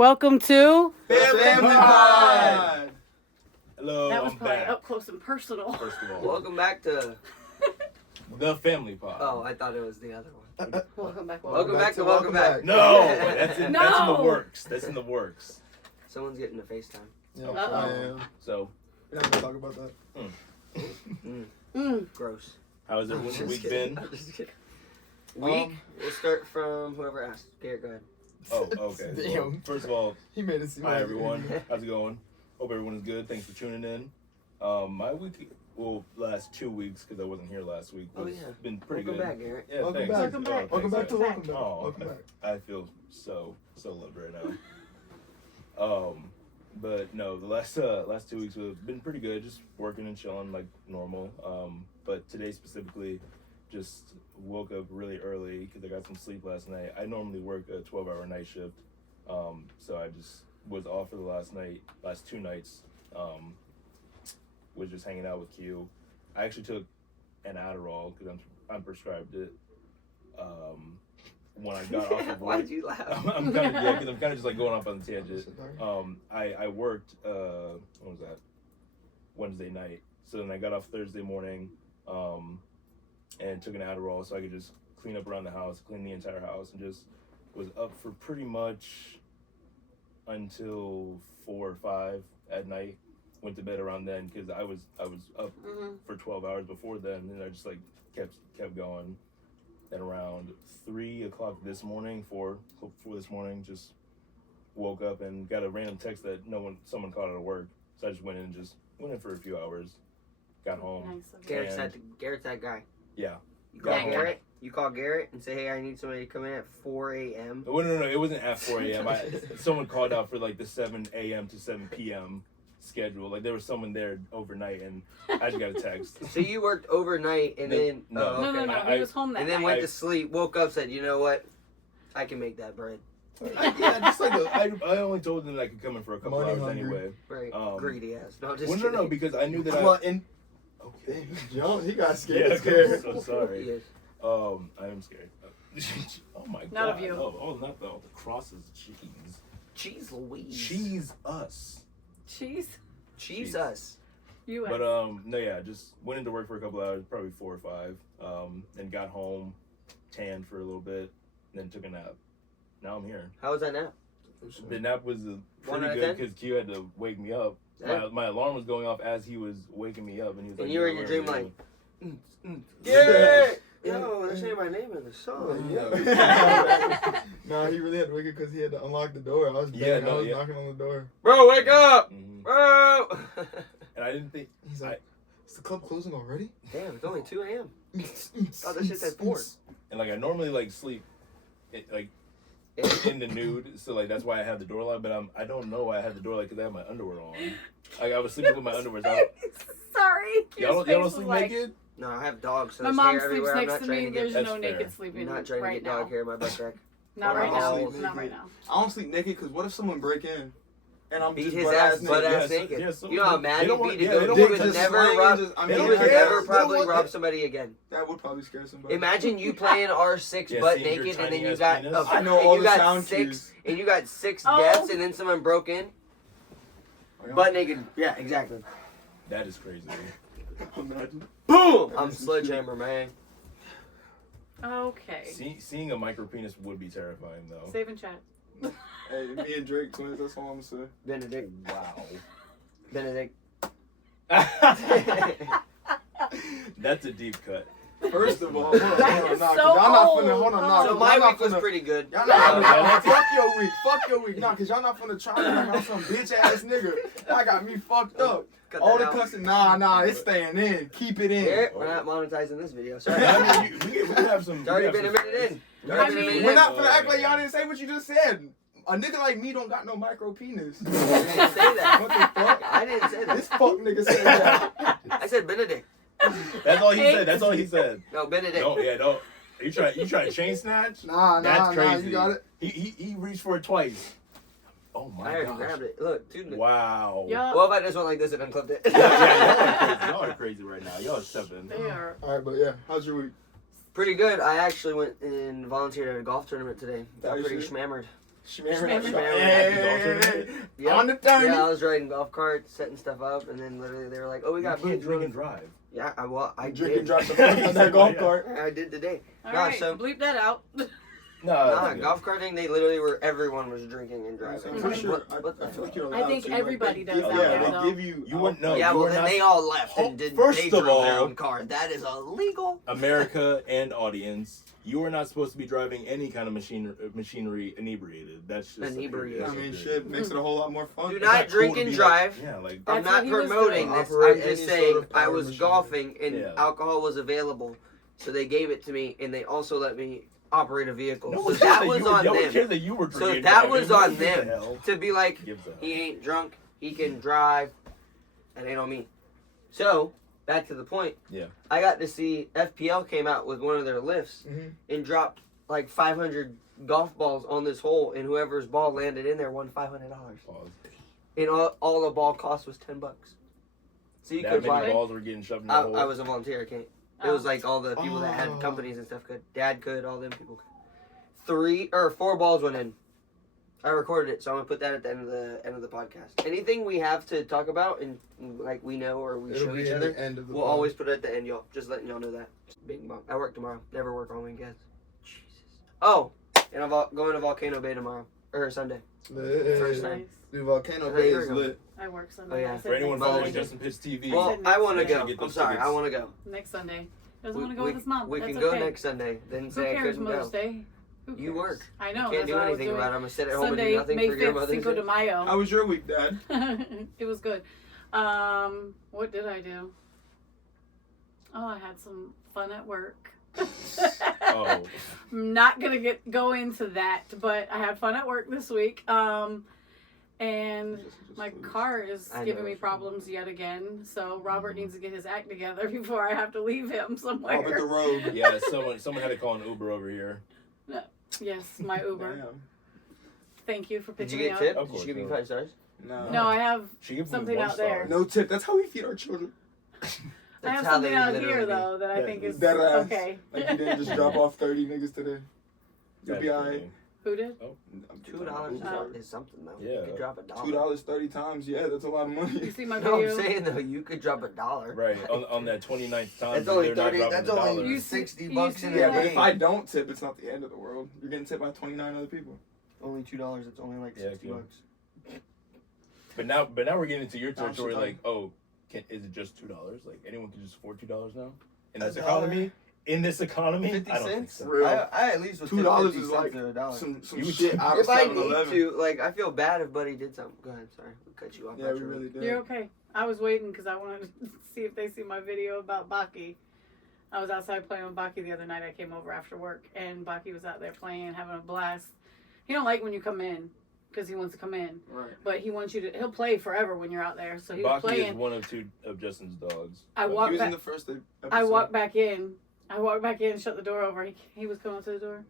Welcome to Family Pod! Hello, That was I'm probably back. up close and personal. First of all, Welcome back to. the Family Pod. Oh, I thought it was the other one. Welcome back. Welcome back to Welcome Back. No, that's in No. the works. That's in the works. Someone's getting a FaceTime. Yeah, Uh-oh. I am. So, We're not gonna talk about that. Gross. how has everyone's Just week kidding. been? I'm just kidding. Week? We'll start from whoever asked. Garrett, go ahead. Oh, okay. Damn. Well, first of all, He made it seem hi like everyone. How's it going? Hope everyone is good. Thanks for tuning in. My week, last 2 weeks because I wasn't here last week. Oh, Was yeah. been pretty Welcome good. back, Garrett. Yeah, Welcome thanks. back. Welcome back. Welcome back to Welcome Welcome Back. Oh, Welcome okay. back. I feel so loved right now. But no, the last 2 weeks have been pretty good. Just working and chilling like normal. But today specifically, just woke up really early because I got some sleep last night. I normally work a 12-hour night shift, so I just was off for the last 2 nights. Was just hanging out with Q. I actually took an Adderall because I'm prescribed it. When I got off of Why'd work, you laugh? I'm kind of just like going off on the tangent. I worked what was that? Wednesday night. So then I got off Thursday morning, and took an Adderall so I could just clean up around the house, clean the entire house, and just was up for pretty much until 4 or 5 at night. Went to bed around then because I was up for 12 hours before then, and I just like kept going. Then around 3 o'clock this morning, 4 this morning, just woke up and got a random text that someone called out of work. So I just went in for a few hours, got home. Nice of you. Garrett's that guy. Yeah. You call Got home. Garrett. You call Garrett and say, "Hey, I need somebody to come in at 4 a.m." No, it wasn't at 4 a.m. Someone called out for like the 7 a.m. to 7 p.m. schedule. Like there was someone there overnight, and I just got a text. So you worked overnight and then No. oh, No, okay. no. He was home that And then night. went to sleep, woke up, said, "You know what? I can make that bread." Yeah, just like I only told them that I could come in for a couple Money hours hungry. anyway. Very Um, greedy ass. No, just Well, kidding. no, because I knew that Come on, and Okay. he jumped. He got Yeah, scared. I'm scared. so He sorry. is. I am scared. Oh my god. Not of you. Oh, not the crosses. Jeez. Jeez Louise. Cheese us. Cheese. Cheese Jeez. us. U.S. But no, yeah, just went into work for a couple hours, probably 4 or 5, and got home, tanned for a little bit, and then took a nap. Now I'm here. How was that now? The nap was 1 pretty out of good 10? because Q had to wake me up. Yeah. My alarm was going off as he was waking me up, and he was like, And you were in your "Where dream are like, you?" yeah. Yo, that's ain't my name in the song. Yeah. No, he really had to wake up because he had to unlock the door. I was Yeah, banging, I was yeah. knocking on the door. Bro, wake up! Mhm. Bro! And I didn't think. He's like, "Is the club closing already?" Damn, it's only 2 a.m. Oh, that shit's at 4. And like I normally like sleep, like in the nude, so like that's why I have the door locked. But I don't know why I had the door locked because I have my underwear on. Like I was sleeping with my underwear. So Sorry. y'all Q's face don't was sleep like, naked? No, I have dogs, so My there's mom hair sleeps everywhere. I'm next not to trying me. to get, There's That's no fair. naked I'm sleeping not trying to right get dog now. hair in my butt crack. Not right I now. don't sleep Not naked. right now. I don't sleep naked because what if someone break in and I'm Beat just his butt ass, ass butt naked? ass Yeah, naked. yeah, so You know how they mad don't you'd want- be to yeah, go? they don't You want would to just never slang rob. and just- I They mean, don't You would care. never They don't probably want rob that. somebody again. That would probably scare somebody. Imagine you playing R6 Yeah, butt seeing your naked, and then tiny you ass got penis. I know and all you the got sound 6 cues. and you got 6 Oh. deaths, and then someone broke in. Butt naked. Yeah, exactly. That is crazy. Imagine. Boom! I'm sledgehammer, man. Okay. Seeing a micro penis would be terrifying though. Save and chat. Hey, me and Drake twins. That's all I'm gonna say. Benedict. Wow. Benedict. That's a deep cut. First of all, hold on, That is nah, 'cause so y'all not old. finna, hold on, nah, So 'cause my y'all not week was finna- pretty good. Y'all Yeah, not yeah, fuck your week, nah, cause y'all not finna try to bring out some bitch ass nigga. That got me fucked up. Cut All that the out. cussing, nah, it's staying in. Keep it in. Yeah, we're not monetizing this video. Sorry. I mean, we can have some. It's already we been a have minute in. we Already have been a some- minute We're in. not finna act like y'all didn't say what you just said. A nigga like me don't got no micro penis. I didn't say that. What the fuck? I didn't say This that. fuck nigga said that. I said Benedict. That's all he said. That's all he said. No, Benedict. Don't. You try to chain snatch? Nah, That's crazy. you got it. He reached for it twice. Oh my I already gosh. grabbed it. Look, dude. Wow. Y'all, Well, if I just went like this and unclipped it. Yeah, y'all are crazy right now. Y'all are stepping. they are. All right, but yeah, how's your week? Pretty good. I actually went and volunteered at a golf tournament today. Got Nice pretty shit. schmammered. Hey, Yeah. on the turn. Yeah, I was riding golf carts, setting stuff up, and then literally they were like, "Oh, we You got can't booze." drink and drive. Yeah, I Drink did. and drive the fuck on that golf cart. I did today. All No, right, so- bleep that out. No, Nah, golf carting, they literally were, everyone was drinking and driving. I'm pretty sure. What the I feel like hell? you're I allowed think to. Like, everybody they does give- out Yeah, there, they though. give you. You wouldn't know. Yeah, you well are then not- they all left and did. First they of drove their all- own car. That is illegal. America and audience, you are not supposed to be driving any kind of machinery inebriated. That's just Inebriated. I mean, shit makes it a whole lot more fun. Do It's not drink cool to and be drive. Like, yeah, like I'm That's not what he was promoting doing. this. Operate I'm any just sort saying of power I was machinery. golfing and Yeah. alcohol was available, so they gave it to me and they also let me operate a vehicle. no So one cares that that was you were, on no one them cares that you were So drinking. that and was driving. on What the them. hell? to be like, Gives a hell. he ain't drunk, he can drive, that ain't on me. So back to the point. Yeah. I got to see FPL came out with one of their lifts Mhm. and dropped like 500 golf balls on this hole, and whoever's ball landed in there won $500. Pause. And all the ball cost was $10. So you That could many buy. balls were getting shoved in the hole. I was a volunteer. I can't. It was Oh. like all the people that had Oh. companies and stuff could. Dad could. All them people could. 4 balls went in. I recorded it, so I'm gonna put that at the end of the podcast. Anything we have to talk about and like we know or we It'll show be each at other, the end of the we'll pod. always put it at the end, y'all. Just letting y'all know that. Big bump. I work tomorrow. Never work on weekends. Jesus. Oh, and I'm going to Volcano Bay tomorrow or Sunday. First time. Nice. The Volcano I Bay thought is you were lit. I work Sunday. Oh, yeah. I said For anyone next following Sunday. Justin Pitts TV, Well, said I next want to Sunday. go. Get I'm those sorry. I tickets. want to go. Next Sunday. Doesn't want to go this month. We That's can go okay. next Sunday. Didn't Who say I cares couldn't Mother's go. Day? Who You cares? work. I know. Can't That's do what I was anything doing. about it. I'm gonna sit at home and Sunday, do nothing May for your 5th, Mother's Cinco Day. de Mayo. How was your week, Dad? It was good. What did I do? Oh, I had some fun at work. Oh. I'm not gonna go into that, but I had fun at work this week. And my car is I know giving me it's- problems yet again. So Robert needs to get his act together before I have to leave him somewhere. Robert the Rogue. Yeah, someone had to call an Uber over here. Yes, my Uber. Damn. Thank you for Did you picking me get up. tipped? Of Did course, she give you no. 5 stars? No. No, I have She gave me Something 1 out star. there. No tip. That's how we feed our children. I have how something they out literally here be. though that I Yeah, think is dead ass. okay. Like you didn't just drop off 30 niggas today. You'll That's be alright. funny. Who did? $2 is something though. Yeah. You could drop $1. $2 30 times. Yeah, that's a lot of You money. see my No, video? I'm saying though, you could drop $1. Right, on that 29th time, That's only they're not 30. dropping That's the only dollar. You see- $60 you in see a Yeah, that? but day. if I don't tip, it's not the end of the world. You're getting tipped by 29 other people. Only $2. It's only like Yeah, $60. cool. But now we're getting into your No, I'm territory. still Like, oh, is it just $2? Like anyone can just afford $2 now in A this dollar? economy? In this economy, 50 I don't think cents? so. Real. I at least would tip $2 50 is cents like or $1. Some You- shit out of If I need 7-Eleven. to, like, I feel bad if Buddy did something. Go ahead, sorry. We cut you off. Yeah, we really did. You're okay. I was waiting because I wanted to see if they see my video about Baki. I was outside playing with Baki the other night. I came over after work, and Baki was out there playing, having a blast. He don't like when you come in because he wants to come in, Right. but he wants you to. He'll play forever when you're out there. So he was Baki is playing. one of 2 of Justin's dogs. I But- walked He was back- in the first episode. I walked back in. Shut the door over. He was coming up to the door.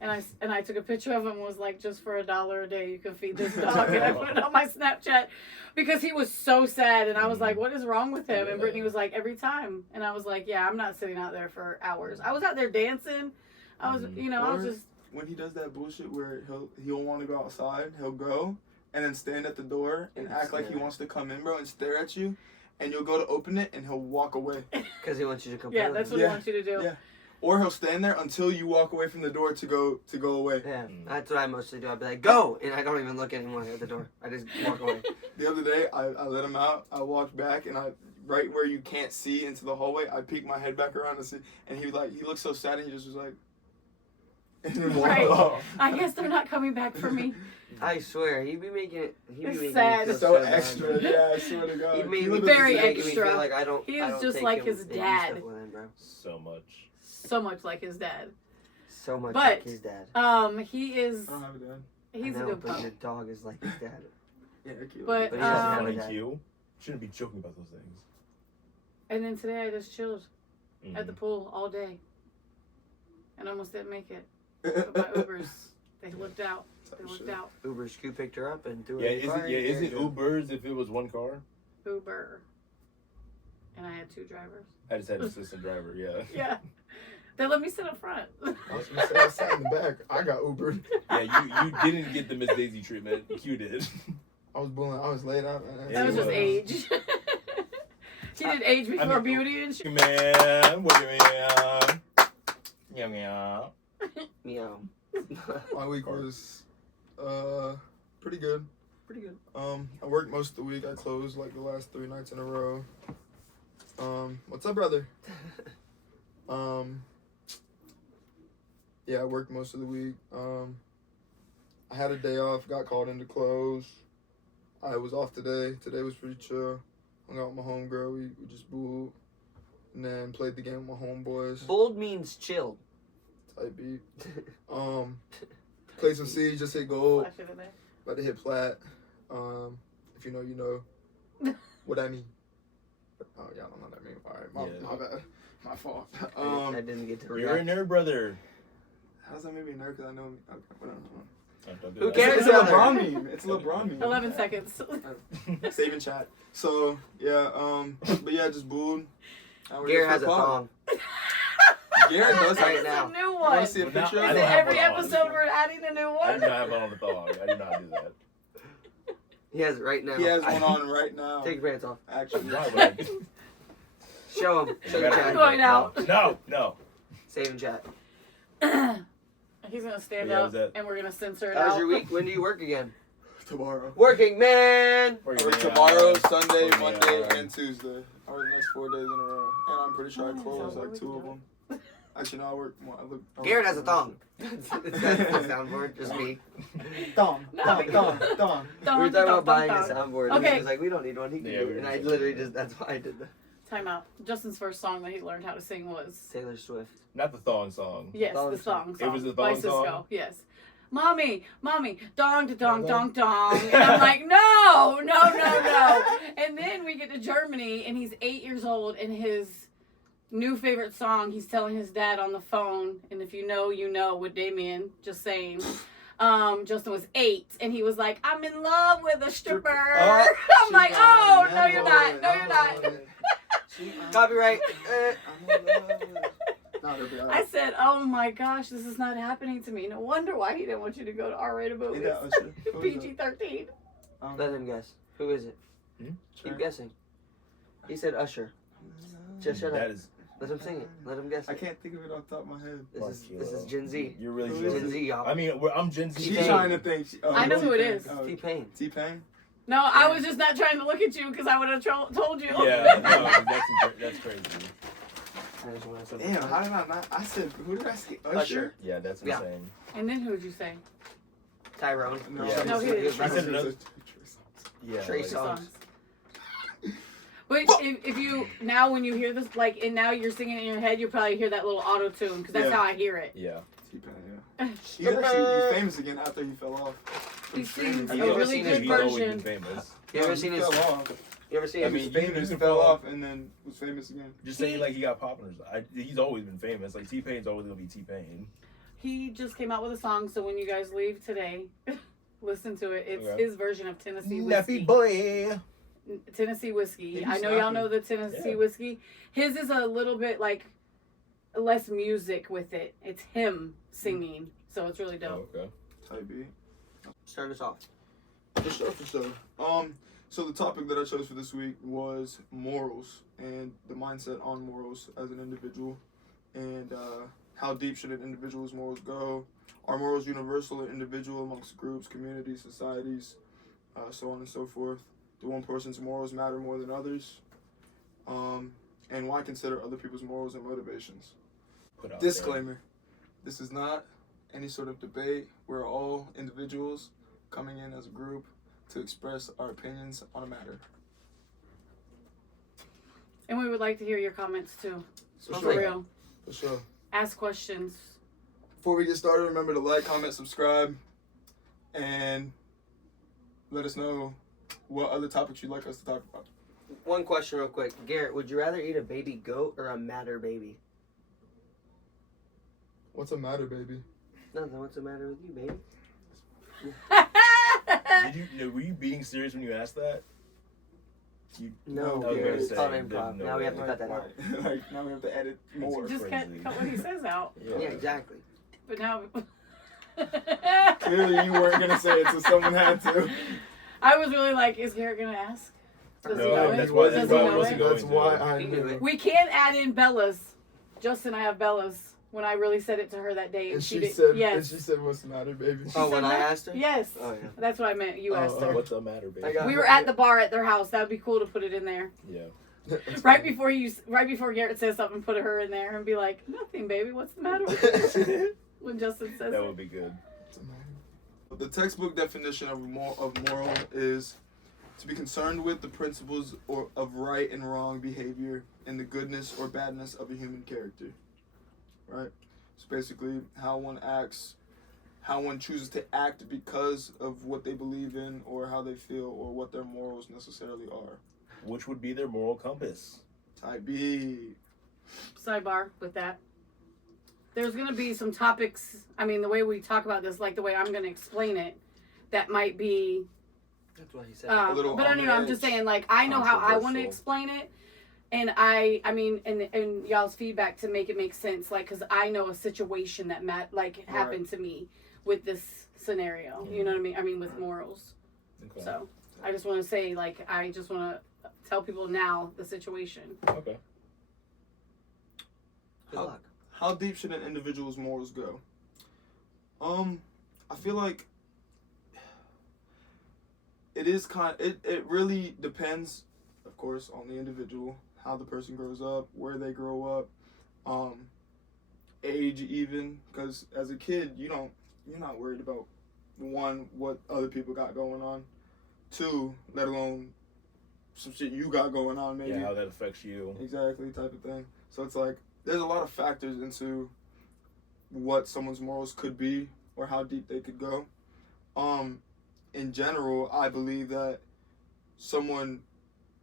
And I took a picture of him and was like, just for $1 a day, you can feed this dog. And I put it on my Snapchat because he was so sad. And I was like, what is wrong with him? And Brittany was like, every time. And I was like, yeah, I'm not sitting out there for hours. I was out there dancing. I was, I was Or- just, When he does that bullshit where he'll want to go outside, he'll go and then stand at the door and act like he wants to come in, bro, and stare at you, and you'll go to open it and he'll walk away. Because he wants you to come yeah, that's what he wants you to do. Yeah. Or he'll stand there until you walk away from the door to go away. Yeah, that's what I mostly do. I'd be like, go! And I don't even look anymore at the door. I just walk away. The other day, I let him out. I walked back, and right where you can't see into the hallway, I peeked my head back around to see, and he looked so sad, and he just was like, and then walked Right. off. I guess they're not coming back for me. I swear, he'd be making it. He'd be It's making sad. me feel So bad. extra, yeah, I swear to God. He made me literally Very just- making me extra. feel like I don't. He I is don't just take like him his and do dad. stuff with him, bro. So much. So much like his dad. So much But- like his dad. He is, I don't have a dad. he's I a know, good but pup. your dog is like his dad. Yeah, cute. But, But he doesn't have Funny a dad. Q. Shouldn't be joking about those things. And then today I just chilled at the Mhm. pool all day. And almost didn't make it. But my Ubers, they looked out. They looked out. Uber Scoop picked her up and threw her Yeah, in the car. is it There you go. Ubers if it was one car? Uber. And I had 2 drivers. I just had an assistant driver, yeah. Yeah. They let me sit up front. I was gonna say I sat in the back. I got Ubered. Yeah, you didn't get the Miss Daisy treatment. Q did. I was bullying. I was laid out. That was just was. age. She did age before beauty and shit. Man, what do you mean? Meow. Meow. My week was pretty good. Pretty good. I worked most of the week. I closed like the last 3 nights in a row. What's up, brother? Yeah, I worked most of the week. I had a day off, got called in to close. I was off today. Today was pretty chill. Hung out with my homegirl. We just booed. And then played the game with my homeboys. Bold means chilled. Type beat. Played some C, just hit gold. Flash it in there. About to hit plat. If you know, you know. What I mean. Oh, y'all don't know what I mean. Alright, my bad. My fault. I didn't get to You're a react. nerd, brother. How does that make me a nerd? Because I know. Okay, whatever. Who cares, It's a brother? LeBron meme. It's a LeBron meme. 11 seconds. Save in chat. So yeah, but yeah, just booed. Garrett has a thong. Garrett does Right have now. It's a new You one. want to see a Is Now, picture I of don't it it? have every one on. episode we're adding a new I one? do not have one on the thong. I do not do that. He has it right now. He has one on right now. Take your pants off. Actually, Why would I? Show him. Show the I'm chat. going out. No. Save and chat. He's gonna stand Yeah, up was that- and we're gonna censor it How's out. your week? When do you work again? tomorrow. Working man! I work tomorrow, Sunday, Working Monday, man. and Tuesday. I work the next 4 days in a row. And I'm pretty sure I close like 2 of them. Actually, no, I work more. Garrett has a thong. That's the soundboard, just me. Thong. No, Thong. we- Thong. Thong. We were Dong, talking dong, about buying a dong. soundboard. Okay. And he was like, we don't need one. He can Yeah, do we it. were And I just literally saying. just, that's why I did that. Time out. Justin's first song that he learned how to sing was Taylor Swift. Not the thong song. yes, Thong the song. song. It was the by thong Cisco. song? Yes. Mommy, dong da dong dong dong. And I'm like, no. And then we get to Germany and he's 8 years old and his new favorite song, he's telling his dad on the phone, and if you know, you know, with Damien, just saying. Justin was 8 and he was like, I'm in love with a stripper. I'm like, oh, no, you're not. No, you're not. Copyright. I said, oh my gosh, this is not happening to me. No wonder why he didn't want you to go to R-rated movies. PG-13. Let him guess. Who is it? Keep guessing. He said Usher. Just shut up. That is. Let him sing it. Let him guess I it. can't think of it off the top of my head. This is Gen Z. You're really Who Gen is Gen Z, y'all. I mean, I'm Gen Z. She's T-Pain. trying to think. I know who it is. T-Pain. T-Pain? No, I was just not trying to look at you because I would have told you. Yeah, no, that's crazy. I just wanna say- Damn, how did I not? I said, who did I say? Usher? Usher. Yeah, that's Yeah. insane. And then who would you say? Tyrone. Yeah. No, he didn't. I said another- Yeah. Trey like- Songz. But if you now when you hear this and now you're singing it in your head, you probably hear that little auto tune because that's Yeah. how I hear it. Yeah. T-Pain, yeah. He's famous again after he fell off. He sings Have a you ever really seen good He's always version. been famous. You ever No, seen he his? fell off. You ever seen I his? mean, He was you famous, can fell fall off, and then was famous again. Just saying, like, he got popular. He's always been famous. Like, T-Pain's always gonna be T-Pain. He just came out with a song, so when you guys leave today, listen to it. It's Okay. his version of Tennessee Nappy whiskey. boy. Tennessee whiskey. He's I know y'all snappy. know the Tennessee Yeah. whiskey. His is a little bit like less music with it. It's him singing, so it's really dope. Oh, okay. Type B. Start us off. For sure. So the topic that I chose for this week was morals and the mindset on morals as an individual, and how deep should an individual's morals go? Are morals universal or individual amongst groups, communities, societies, so on and so forth? Do one person's morals matter more than others? And why consider other people's morals and motivations? Put out Disclaimer: this is not any sort of debate. We're all individuals coming in as a group to express our opinions on a matter. And we would like to hear your comments too. For For sure. real. For sure. Ask questions. Before we get started, remember to like, comment, subscribe, and let us know what other topics you'd like us to talk about. One question real quick. Garrett, would you rather eat a baby goat or a matter baby? What's a matter, baby? Nothing. What's the matter with you, baby? Were you being serious when you asked that? No, I was gonna it's say, called there's improv. no Now we have to way. cut that out. Like now we have to edit more. It's Just cut crazy. what he says out. Yeah, exactly. But now. Clearly, you weren't gonna say it, so someone had to. I was really like, is Garrett gonna ask? Does he No, know that's it? why- Does that's he why I know wasn't it? going That's to. why I He knew knew it. it. We can't add in Bella's. Justin and I have Bella's. When I really said it to her that day, And she she did. said, Yes. and she said, "What's the matter, baby?" Oh, when said I that? asked her? Yes. Oh, yeah. That's what I meant. You asked her. What's the matter, baby? I got- We were at the bar at their house. That would be cool to put it in there. Yeah. Right before Garrett says something, put her in there and be like, "Nothing, baby. What's the matter with you?" When Justin says That it. would be good. The textbook definition of moral is to be concerned with the principles of right and wrong behavior and the goodness or badness of a human character. Right? It's basically how one acts, how one chooses to act because of what they believe in or how they feel or what their morals necessarily are. Which would be their moral compass. Type B. Sidebar with that. There's going to be some topics, I mean, the way we talk about this, like the way I'm going to explain it, that might be, That's what he said. little but on anyway, the I'm just edge. saying, like, I know how I want to Controversial. explain it, and I mean, and y'all's feedback to make it make sense, like, because I know a situation that, happened to me with this scenario, you know what I mean? I mean, with morals. Okay. So, I just want to say, like, I just want to tell people now the situation. Okay. Good luck. How deep should an individual's morals go? I feel like it really depends, of course, on the individual, how the person grows up, where they grow up, age even, because as a kid, you're not worried about, one, what other people got going on, two, let alone some shit you got going on maybe. Yeah, how that affects you. Exactly, type of thing. So it's like there's a lot of factors into what someone's morals could be or how deep they could go. In general, I believe that someone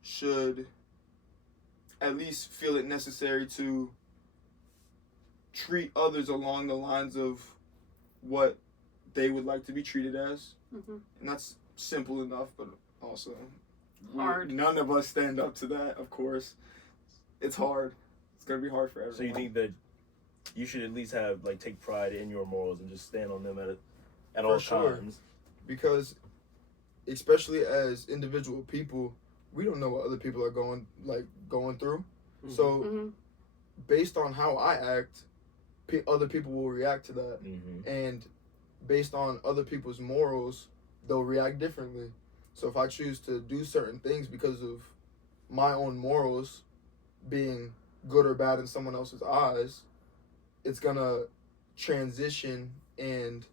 should at least feel it necessary to treat others along the lines of what they would like to be treated as. Mm-hmm. And that's simple enough, but also Hard. none of us stand up to that, of course. It's hard. It's going to be hard for everyone. So you think that you should at least take pride in your morals and just stand on them at all sure. times? Because especially as individual people, we don't know what other people are going through. Mhm. So Mm-hmm. based on how I act, other people will react to that. Mm-hmm. And based on other people's morals, they'll react differently. So if I choose to do certain things because of my own morals being good or bad in someone else's eyes, it's gonna transition and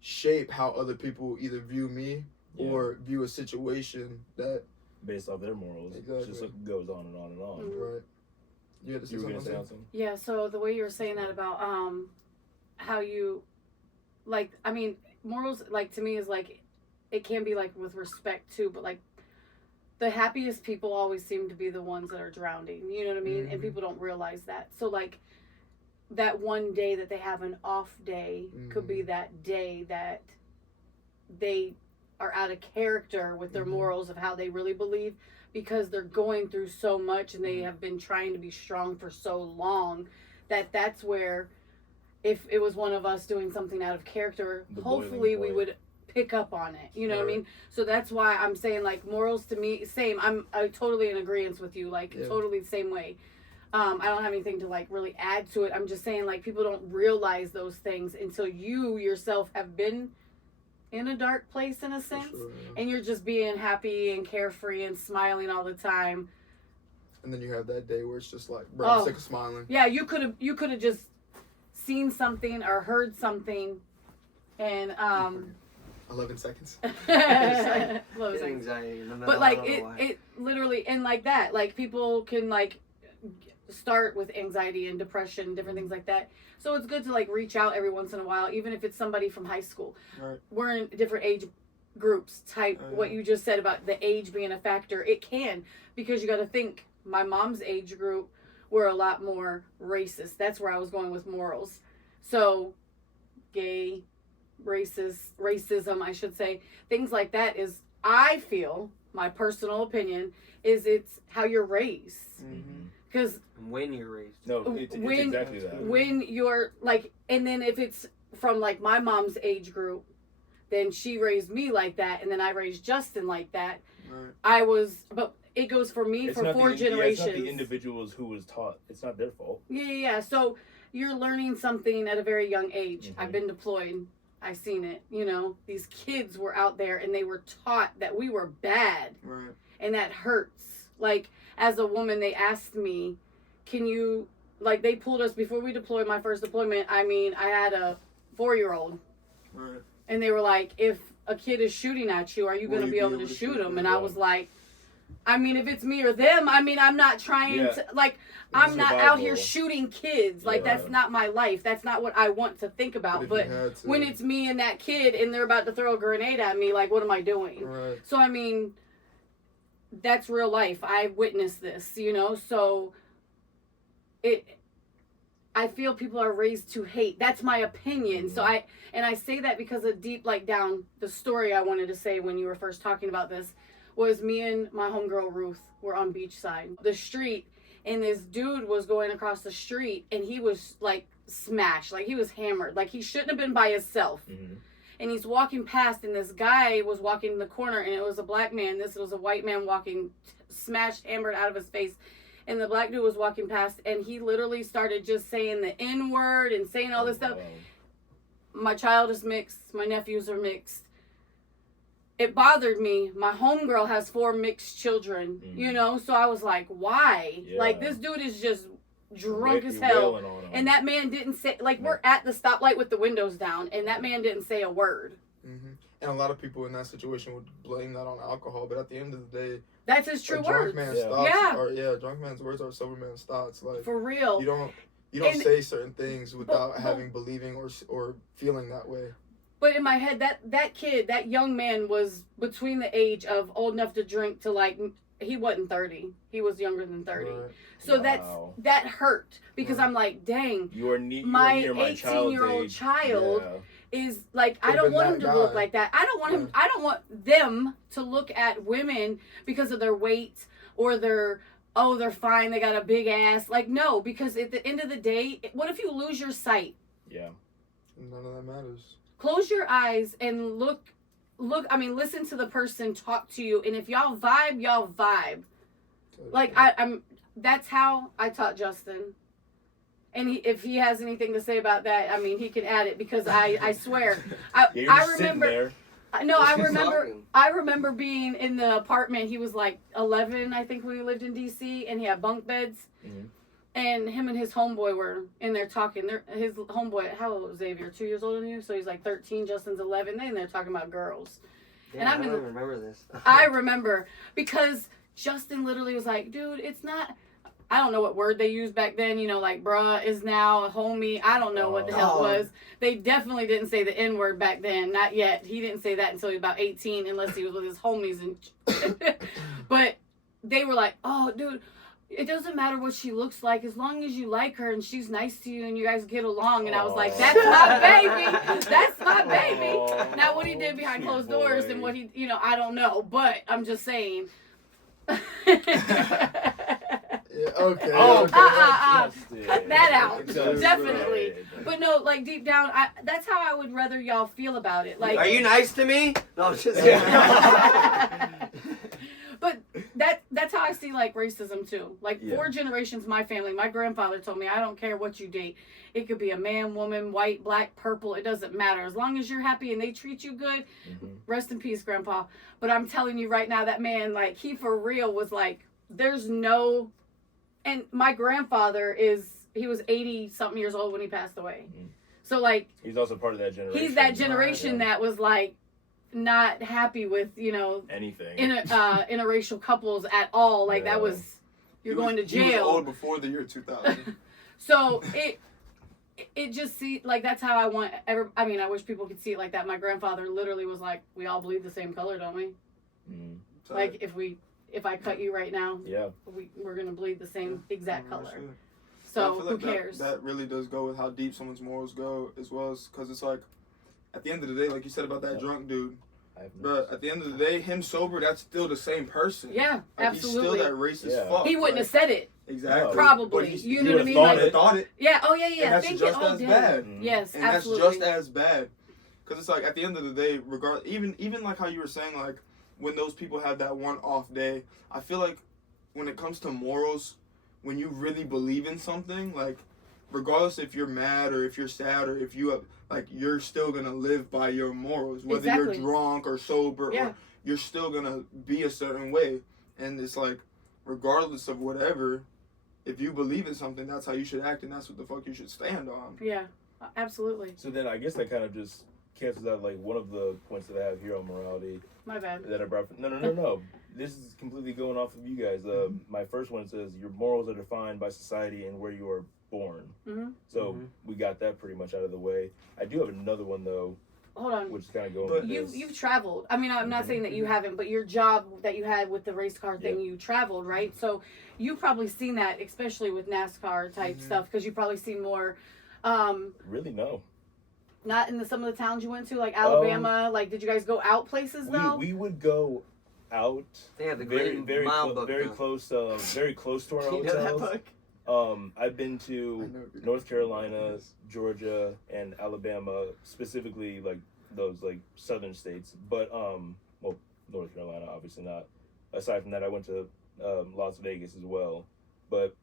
shape how other people either view me or view a situation that Based off their morals. Exactly. It just goes on and on and on. Mhm. right. You had to say You were going to something. say something? Yeah, so the way you were saying that about how you morals to me is it can be with respect too, but the happiest people always seem to be the ones that are drowning, you know what I mean? And Mhm. people don't realize that. So that one day that they have an off day could be that day that they are out of character with their morals of how they really believe, because they're going through so much and they have been trying to be strong for so long that's where, if it was one of us doing something out of character, The hopefully boiling we point. would pick up on it, you know what I Right. mean? So that's why I'm saying morals to me, same, I'm totally in agreement with you, totally the same way. I don't have anything to really add to it. I'm just saying people don't realize those things until you yourself have been in a dark place in a sense, Sure, yeah. and you're just being happy and carefree and smiling all the time. And then you have that day where it's just bro, Oh. I'm sick of smiling. Yeah, you could have just seen something or heard something, and 11 seconds. What was Get I- anxiety in the middle. but I don't know why. it literally, and that people can start with anxiety and depression, different things like that. So it's good to reach out every once in a while, even if it's somebody from high school. Right. We're in different age groups type. Oh, yeah. What you just said about the age being a factor, it can, because you got to think my mom's age group were a lot more racist. That's where I was going with morals. So gay, racism, I should say, things like that is, I feel my personal opinion, is it's how you're raised. Because when you're raised. No, it's exactly that. when you're like, and then if it's from like my mom's age group, then she raised me like that, and then I raised Justin like that. Right. But it goes for me It's for not 4 generations. it's not the individuals who was taught. It's not their fault. Yeah. So you're learning something at a very young age. Mm-hmm. I've been deployed. I've seen it. You know, these kids were out there and they were taught that we were bad. Right. And that hurts. Like, as a woman, they asked me, can you, like, they pulled us before we deployed my first deployment. I mean, I had a 4-year-old. Right. And they were like, if a kid is shooting at you, are you going to be able to shoot him? And I was like, I mean, if it's me or them, I mean, I'm not trying to, like, I'm not out here shooting kids. Like, that's not my life. That's not what I want to think about. But when it's me and that kid and they're about to throw a grenade at me, like, what am I doing? Right. So, I mean, that's real life. I witnessed this, you know? So, I feel people are raised to hate. That's my opinion. So I say that because of deep, like, down the story I wanted to say when you were first talking about this was me and my homegirl Ruth were on Beachside, the street, and this dude was going across the street and he was like smashed, like he was hammered, like he shouldn't have been by himself. And he's walking past and this guy was walking in the corner and it was a black man. This was a white man walking, smashed, hammered out of his face. And the black dude was walking past and he literally started just saying the N-word and saying all this stuff. My child is mixed. My nephews are mixed. It bothered me. My homegirl has 4 mixed children, you know? So I was like, why? Yeah. Like, this dude is just drunk as hell. And that man didn't say, like, we're at the stoplight with the windows down, and that man didn't say a word. And a lot of people in that situation would blame that on alcohol, but at the end of the day, that's his true words. Drunk man's thoughts drunk man's words are sober man's thoughts. Like, for real. You don't say certain things without believing or feeling that way. But in my head, that kid, that young man was between the age of old enough to drink to, like, he wasn't 30. He was younger than 30. Right. So that hurt because I'm like, dang, my 18-year-old child is like, I don't want him to look like that. I don't want him. I don't want them to look at women because of their weight or they're fine, they got a big ass. Like, no, because at the end of the day, what if you lose your sight? Yeah. None of that matters. Close your eyes and look, I mean, listen to the person talk to you. And if y'all vibe, y'all vibe. Like, that's how I taught Justin. And if he has anything to say about that, I mean, he can add it because I swear. I remember. No, I remember being in the apartment. He was like 11, I think, when we lived in D.C. and he had bunk beds. And him and his homeboy were in there talking. His homeboy, how old was Xavier? 2 years older than you? So he's like 13, Justin's 11. They in there talking about girls. Yeah, and I don't remember this. I remember because Justin literally was like, dude, it's not, I don't know what word they used back then. You know, like bruh is now a homie. I don't know what the hell it was. They definitely didn't say the N-word back then. Not yet. He didn't say that until he was about 18 unless he was with his homies. But they were like, oh, dude, it doesn't matter what she looks like as long as you like her and she's nice to you and you guys get along. And I was like, that's my baby. That's my baby. Now, what he did behind closed doors and what he, I don't know. But I'm just saying. Okay. Cut that out. Definitely. But no, like deep down, that's how I would rather y'all feel about it. Like, are you nice to me? No, I'm just But that's how I see like racism too. Like 4 generations, my family, my grandfather told me, I don't care what you date. It could be a man, woman, white, black, purple. It doesn't matter. As long as you're happy and they treat you good, rest in peace, Grandpa. But I'm telling you right now, that man, like, he for real was like, there's no, and my grandfather he was 80 something years old when he passed away. So like, he's also part of that generation. He's that generation that was like, not happy with anything interracial couples at all. Like that was going to jail. He was old before the year 2000. So it just like that's how I want. I mean, I wish people could see it like that. My grandfather literally was like, "We all bleed the same color, don't we? Like if I cut you right now, we're gonna bleed the same exact color." So who cares? That really does go with how deep someone's morals go, as well as because it's like. At the end of the day, like you said about that drunk dude, But at the end of the day, him sober, that's still the same person. Yeah, like, absolutely. He's still that racist fuck. He wouldn't like, have said it. Exactly. Probably. But You know what I mean? Like, thought it. Yeah. Oh, yeah. And that's Think just it all as day. bad. Yes, and absolutely. that's just as bad. Because it's like, at the end of the day, even like how you were saying, like, when those people have that one off day, I feel like when it comes to morals, when you really believe in something, like, regardless if you're mad or if you're sad or if you have, like, you're still gonna live by your morals, whether Exactly. you're drunk or sober, Yeah. or you're still gonna be a certain way. And it's like, regardless of whatever, if you believe in something, that's how you should act, and that's what the fuck you should stand on. Yeah, absolutely. So then I guess that kind of just cancels out like one of the points that I have here on morality My bad. that I brought. No. This is completely going off of you guys. My first one says your morals are defined by society and where you are born. Mm-hmm. So we got that pretty much out of the way. I do have another one though, Hold on. which is kind of going. But with this. You've traveled. I mean, I'm not saying that you haven't, but your job that you had with the race car thing, you traveled, right? So you've probably seen that, especially with NASCAR type stuff, because you've probably seen more. Really no. Not in some of the towns you went to, like Alabama. Like, did you guys go out places though? We would go out. They have the very Green very Mile book, very though. close very close to our You know that hotels. book? I've been to North Carolina, Georgia, and Alabama, specifically like those like southern states. But well, North Carolina obviously not. Aside from that, I went to Las Vegas as well. But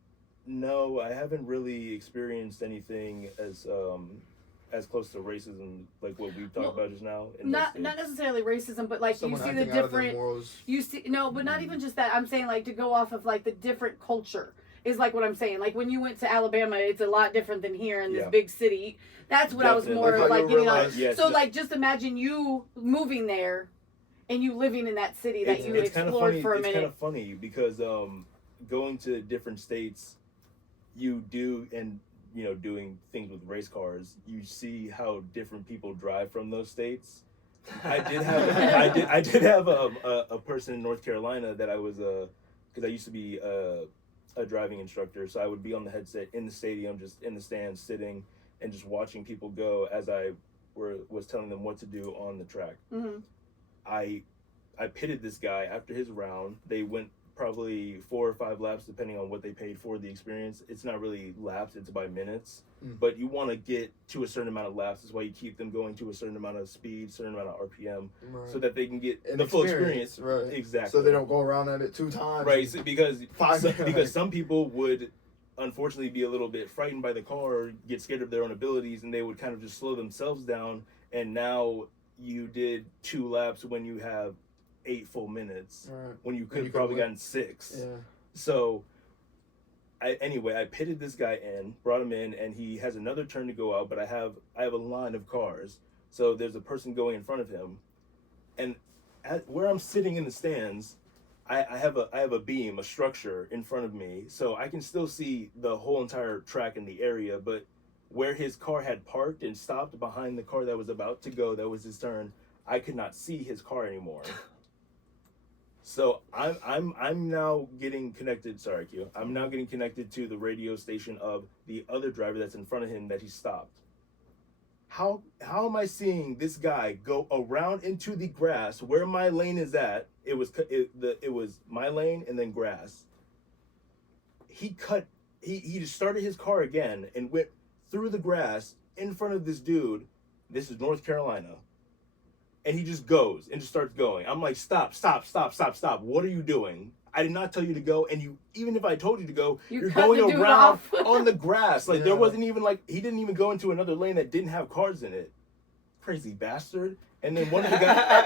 no, I haven't really experienced anything as close to racism like what we've talked about just now. Not necessarily racism, but like Someone you see the acting out of their different. morals. You see but not even just that. I'm saying like to go off of like the different culture is like what I'm saying. Like when you went to Alabama, it's a lot different than here in this big city. That's what Definitely. I was more like getting on. Yes, So like just imagine you moving there and you living in that city that you explored for a minute. It's kind of funny because going to different states, you do and doing things with race cars, you see how different people drive from those states. I did have a person in North Carolina that I was because I used to be a driving instructor, so I would be on the headset in the stadium, just in the stands, sitting and just watching people go as I was telling them what to do on the track. Mm-hmm. I pitted this guy after his round. They went probably 4 or 5 laps depending on what they paid for the experience. It's not really laps, it's by minutes. But you want to get to a certain amount of laps. That's why you keep them going to a certain amount of speed, certain amount of RPM, so that they can get the full experience. Right. Exactly. So they don't go around at it 2 times. Right, so because some people would unfortunately be a little bit frightened by the car or get scared of their own abilities, and they would kind of just slow themselves down. And now you did 2 laps when you have 8 full minutes, when you could have probably gotten 6. Yeah. So I pitted this guy in, brought him in, and he has another turn to go out, but I have a line of cars. So there's a person going in front of him. And where I'm sitting in the stands, I have a beam, a structure in front of me, so I can still see the whole entire track in the area, but where his car had parked and stopped behind the car that was about to go, that was his turn, I could not see his car anymore. So I'm now getting connected. Sorry, Q. I'm now getting connected to the radio station of the other driver that's in front of him that he stopped. How am I seeing this guy go around into the grass where my lane is at? It was my lane and then grass. He just started his car again and went through the grass in front of this dude. This is North Carolina. And he just goes and just starts going. I'm like, stop. What are you doing? I did not tell you to go. And even if I told you to go, you're going around on the grass. Like, there wasn't even, he didn't even go into another lane that didn't have cars in it. Crazy bastard. And then one of the guys...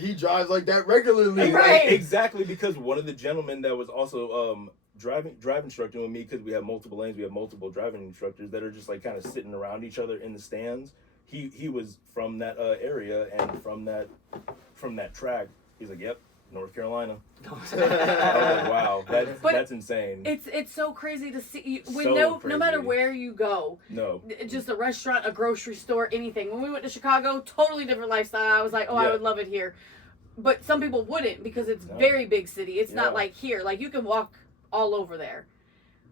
he drives like that regularly. Right. Exactly, because one of the gentlemen that was also drive instructing with me, because we have multiple lanes, we have multiple driving instructors that are just, kind of sitting around each other in the stands. He was from that area and from that track. He's like, yep, North Carolina. I was like, wow, that's insane. It's so crazy to see. So No matter where you go. No. Just a restaurant, a grocery store, anything. When we went to Chicago, totally different lifestyle. I was like, I would love it here. But some people wouldn't because it's very big city. It's not like here. Like you can walk all over there.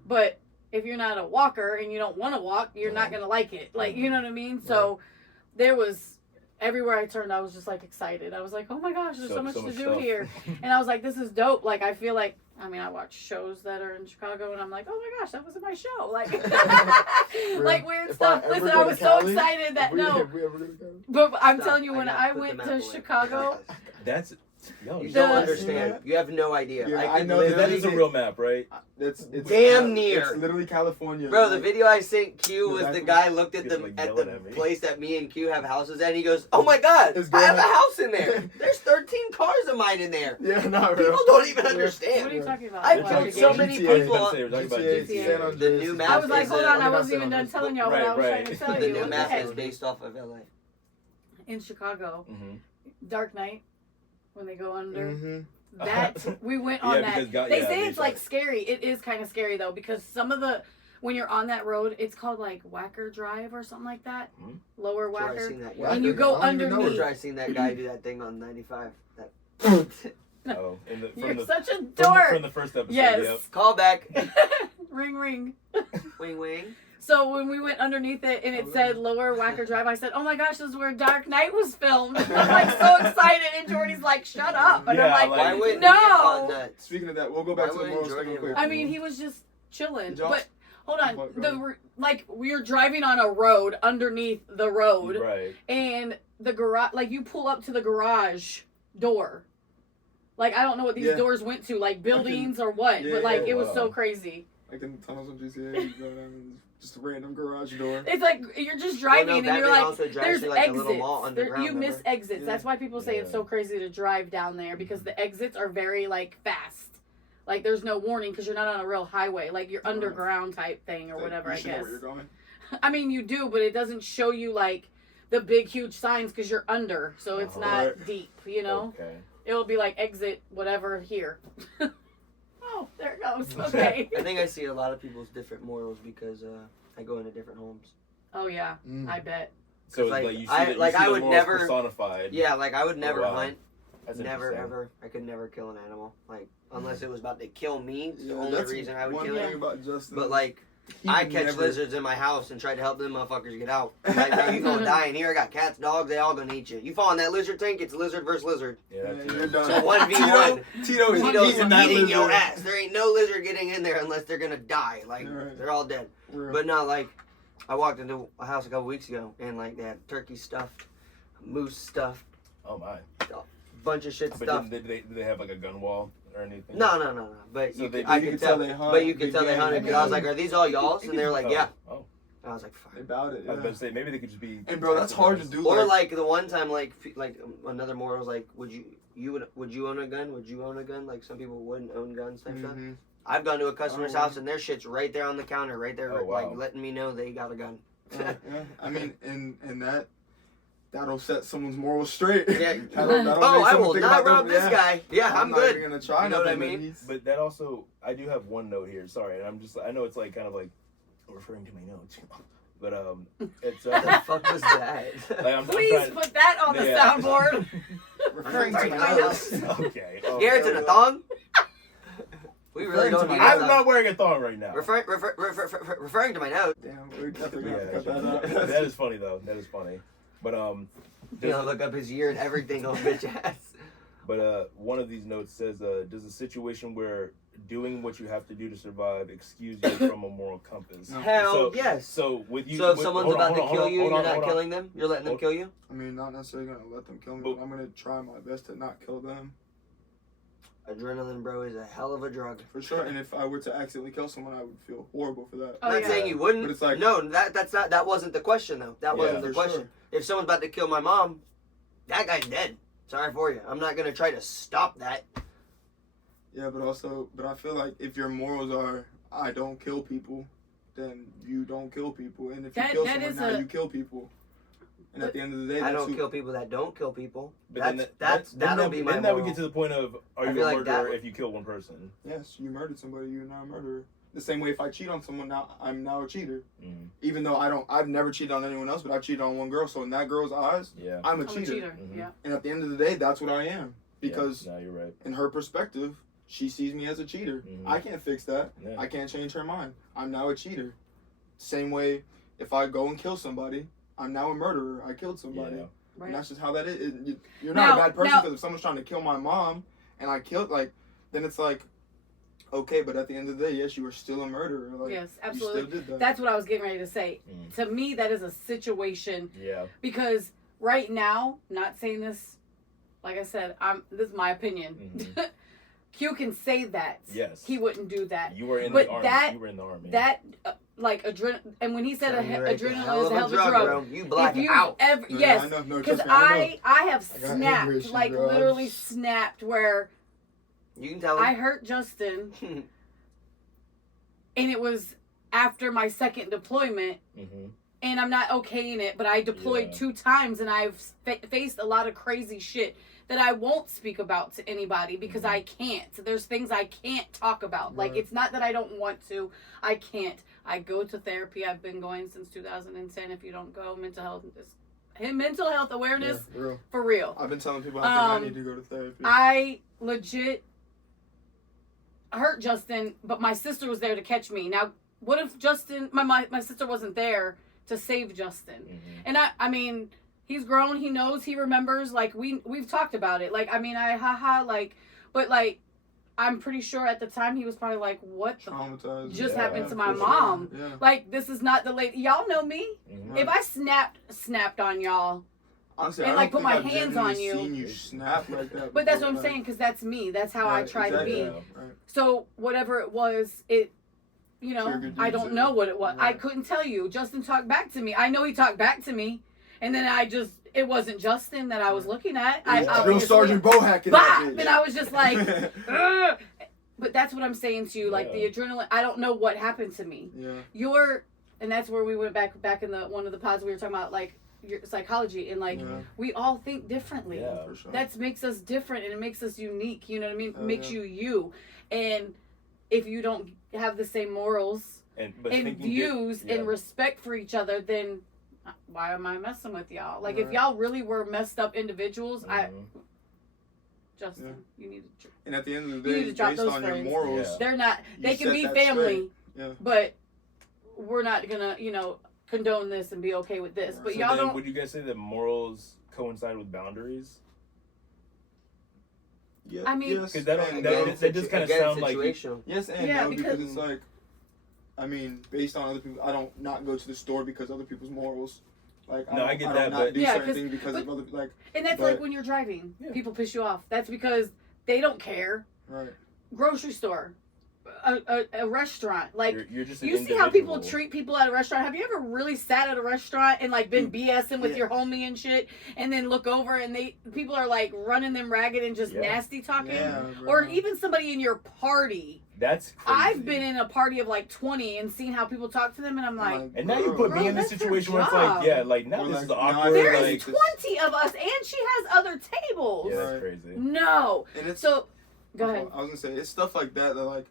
But if you're not a walker and you don't want to walk, you're not going to like it. Like, you know what I mean? So there was, everywhere I turned, I was just like excited. I was like, oh my gosh, there's so much to do stuff. here. And I was like, this is dope. Like, I feel like, I mean, I watch shows that are in Chicago, and I'm like, oh my gosh, that wasn't my show. Like, like weird If stuff. I ever Listen, go I to was Cali, so excited that, if we no. ever go to Cali. But I'm Stop. telling you, I when gotta I put went the to map away. Chicago, That's yo. You The- don't understand. You have no idea. Yeah, I I could know that literally is a real map, right? It's Damn near. It's literally California. Bro, the Like, video I sent Q was the Exactly. guy looked at He's, the like, at yelling the at me. place that me and Q have houses at, and he goes, "Oh my God, It's I have a Garret. house in there. There's 13 cars of mine in there. Yeah, not real. People don't even Yeah. understand." what are you talking about? I've Why told the so game? many GTA. people. Say, we're talking about GTA, GTA. San Andreas. The new map I was like, is hold a- on, I Not wasn't San even done Andreas. telling y'all what Right, I was trying right. to tell The you. new What the map heck? is based off of LA. In Chicago, Mm-hmm. Dark Knight, when they go under. Mm-hmm. That we went on Yeah, that. because God- They yeah, say they it's like said- scary. It is kind of scary though, because some of the when you're on that road, it's called like Whacker Drive or something like that. Hmm? Lower That's where I Whacker. seen that And guy. you go I don't even know underneath. Where I seen that guy do that thing on 95. That Oh, from You're the such a from dork. the first episode. Yes. call back. Ring ring. Wing wing. So when we went underneath it and it said Lower Whacker Drive, I said, "Oh my gosh, this is where Dark Knight was filmed." I'm like so excited, and Jordy's like, "Shut up!" And Yeah, I'm like, like- Why wouldn't No. he have gone nuts? Speaking of that, we'll go back Why to the wouldn't moral stuff Jordan real quick. have- I mean, he was just chilling. Josh- But hold on, Go like we were driving on a road underneath the road, Right. and the garage, like you pull up to the garage door. Like I don't know what these Yeah. doors went to, like buildings or what, Yeah, but like yeah, it was so wow. crazy. Like in the tunnels on GTA, you go down and just a random garage door. It's like you're just Well, driving no, and you're Batman like, also drives there's through, like, a exits. little mall There, underground, you miss remember? exits. Yeah. That's why people say it's Yeah. so crazy to drive down there, because the exits are very like fast. Like there's no warning because you're not on a real highway, like you're Right. underground type thing or Like, whatever. you I should know guess. where you're going. I mean, you do, but it doesn't show you like the big huge signs because you're under, so it's not Right. deep. You know, Okay. it'll be like exit whatever here. Oh, there it goes. Okay. I think I see a lot of people's different morals because I go into different homes. Oh yeah, Mm. I bet. So Like, like you see I- the, you like, see I the would morals never- personified. Yeah, like I would never wow. hunt. That's Never interesting. ever. I could never kill an animal. Like unless it was about to kill me. It's the Yeah, only that's reason I would one kill thing it. about Justin. But like he I catch never- lizards in my house and try to help them motherfuckers get out. Like, bro, you gonna die in here. I got cats, dogs. They all gonna eat you. You fall in that lizard tank. It's lizard versus lizard. Yeah, Yeah, that's you're true. done. So 1v1. Tito is Tito's eating that eating your lizard. ass. There ain't no lizard getting in there unless they're gonna die. Like Right. they're all dead. Real. But no, like I walked into a house a couple weeks ago and like they had turkey stuffed, moose stuffed, Oh my. bunch of shit But stuffed. did they have like a gun wall or anything? No. But So you they- could, I you could could tell. tell they hunt But you could big tell they game. hunted because I was like, "Are these all y'all's?" And they were like, Oh. "Yeah." Oh. And I was like, "Fuck." About it. I was about Yeah. to say maybe they could just be. And bro, that's hard to do. Or like the one time, like another moral was like, would you own a gun? Would you own a gun? Like some people wouldn't own guns type stuff. Mhm. I've gone to a customer's Oh. house and their shit's right there on the counter, right there, Oh, wow. like letting me know they got a gun. Yeah. I mean, and that'll set someone's morals straight. Yeah. That'll Oh, make I someone will think not about rob them. this Yeah. guy. Yeah, I'm not good. even gonna try You know what I nothing, mean? he's- But that also, I do have one note here. Sorry, and I'm just, I know it's like kind of like referring to my notes, but it's What the fuck was that? like I'm Please trying. put that on the Yeah. soundboard. Referring Sorry, to my my notes. notes. Okay. Oh, Garrett's in a thong? We really Referring to don't my need I'm that. not wearing a thong right now. Referring to my note. Damn, we definitely Yeah, got to cut that out. that is funny though. That is funny. But You know, look up his year and everything on bitch ass. But one of these notes says, does a situation where doing what you have to do to survive excuse you from a moral compass? No. Hell So- yes. So with you, So if with- someone's hold on, about to hold on, kill hold you on, and you're hold on, not hold on. killing them, you're letting them Hold- kill you? I mean, not necessarily gonna let them kill me, But- but I'm gonna try my best to not kill them Adrenaline, bro, is a hell of a drug. for sure. And if I were to accidentally kill someone, I would feel horrible for that. Oh, I'm not yeah. saying you wouldn't. But it's like- no, that wasn't the question though. That Yeah. wasn't the For question. sure. If someone's about to kill my mom, that guy's dead. Sorry for you. I'm not gonna try to stop that. Yeah, but I feel like if your morals are I don't kill people, then you don't kill people. And if you That- kill that someone, is now a- you kill people. And at the end of the day, I that's don't who, kill people that don't kill people. But then That'll be my Then that would moral. get to the point of, are I you feel a like murderer that- if you kill one person? Yes, you murdered somebody. You're not a murderer. The same way, if I cheat on someone, now I'm now a cheater. Mm, Even though I've never cheated on anyone else, but I've cheated on one girl. So in that girl's eyes, yeah. I'm a I'm a cheater. cheater. Mhm. Yeah. And at the end of the day, that's what I am. Because Yeah, no, you're right. in her perspective, she sees me as a cheater. Mhm. I can't fix that. Yeah. I can't change her mind. I'm now a cheater. Same way, if I go and kill somebody, I'm now a murderer. I killed somebody. Yeah. Right. And that's just how that is. You're not a bad person now- because if someone's trying to kill my mom and I killed, like, then it's like, okay, but at the end of the day, yes, you were still a murderer. Like, Yes, you absolutely. still did that. That's what I was getting ready to say. To me, that is a situation. Yeah. Because right now, not saying this, like I said, this is my opinion. Q can say that. Yes. He wouldn't do that. You were in But the army. that- You were in the army. That, like, and when he said Sounds like adrenaline hell is a hell of a drug. bro. You black If you out. ever, No, yes, I know, no, because trust me, I know. I have I got anger snapped, issues, like bro. literally snapped, where You can tell him. I hurt Justin, and it was after my second deployment. And I'm not okaying it, but I deployed 2 times, and I've faced a lot of crazy shit that I won't speak about to anybody because I can't. There's things I can't talk about. Like, Right. it's not that I don't want to. I can't. I go to therapy. I've been going since 2010. If you don't go, mental health awareness, Yeah, real. for real. I've been telling people I think I need to go to therapy. I legit hurt Justin, but my sister was there to catch me. Now, what if Justin, my sister wasn't there to save Justin? And I mean, he's grown, he knows, he remembers, like, we've talked about it. Like, I mean, like, but like, I'm pretty sure at the time he was probably like, what the Traumatized. just happened to for my sure. mom? Yeah. Like, this is not the lady, y'all know me. Right. If I snapped on y'all, Honestly, and, I like, don't put think my I've hands on genuinely you. seen you snap like that. but that's what before, I'm like- saying, because that's me. That's how I Right, try exactly. to be. Yeah. Right. So whatever it was, you know, Triggered you I don't to- know what it was. I Right. couldn't tell you. Justin talked back to me. I know he talked back to me, and then it wasn't Justin that I was looking at. I It was Drill obviously- Sergeant Bohack in Bah! that And bitch. I was just like, ugh. But that's what I'm saying to you. Like, the adrenaline. I don't know what happened to me. Yeah. And that's where we went back in one of the pods we were talking about, like, your psychology, and like, Yeah. we all think differently. Yeah. For sure. That makes us different, and it makes us unique. You know what I mean? Oh, Makes yeah. you. And if you don't have the same morals And and views and respect for each other, then why am I messing with y'all? Like, if Right. y'all really were messed up individuals, Justin, you need to. And at the end of the You need day, to drop based those on frames. your morals, Yeah. They're not. You They can set be that family, yeah. but we're not gonna, condone this and be okay with this. But So y'all then, don't. would you guys say that morals coincide with boundaries? Yeah, I mean- yes, Because that and that- no. that just kind of Again, sound like situational. Yes and Yeah, no, because because- it's like, I mean, based on other people, I don't not go to the store because other people's morals. Like, No, I get that, don't but- not do Yeah, certain 'cause- things because of but- other, like, And that's but- like when you're driving, Yeah. people piss you off. That's because they don't care. right. Grocery store, a restaurant, like. you're just an You see how people individual. treat people at a restaurant? Have you ever really sat at a restaurant and like been BSing with Yeah. your homie and shit, and then look over and people are like running them ragged and just Yeah. nasty talking? Yeah, Or bro. even somebody in your party. That's crazy. I've been in a party of like 20 and seen how people talk to them, and I'm like, And now you put Bro, me in this that's your situation where it's job. like, yeah, like now Or this like, is now I awkward. feel there like, is 20 of us, and she has other tables. yeah, that's Right. crazy. No. And it's So, go ahead. I was gonna say it's stuff like that that like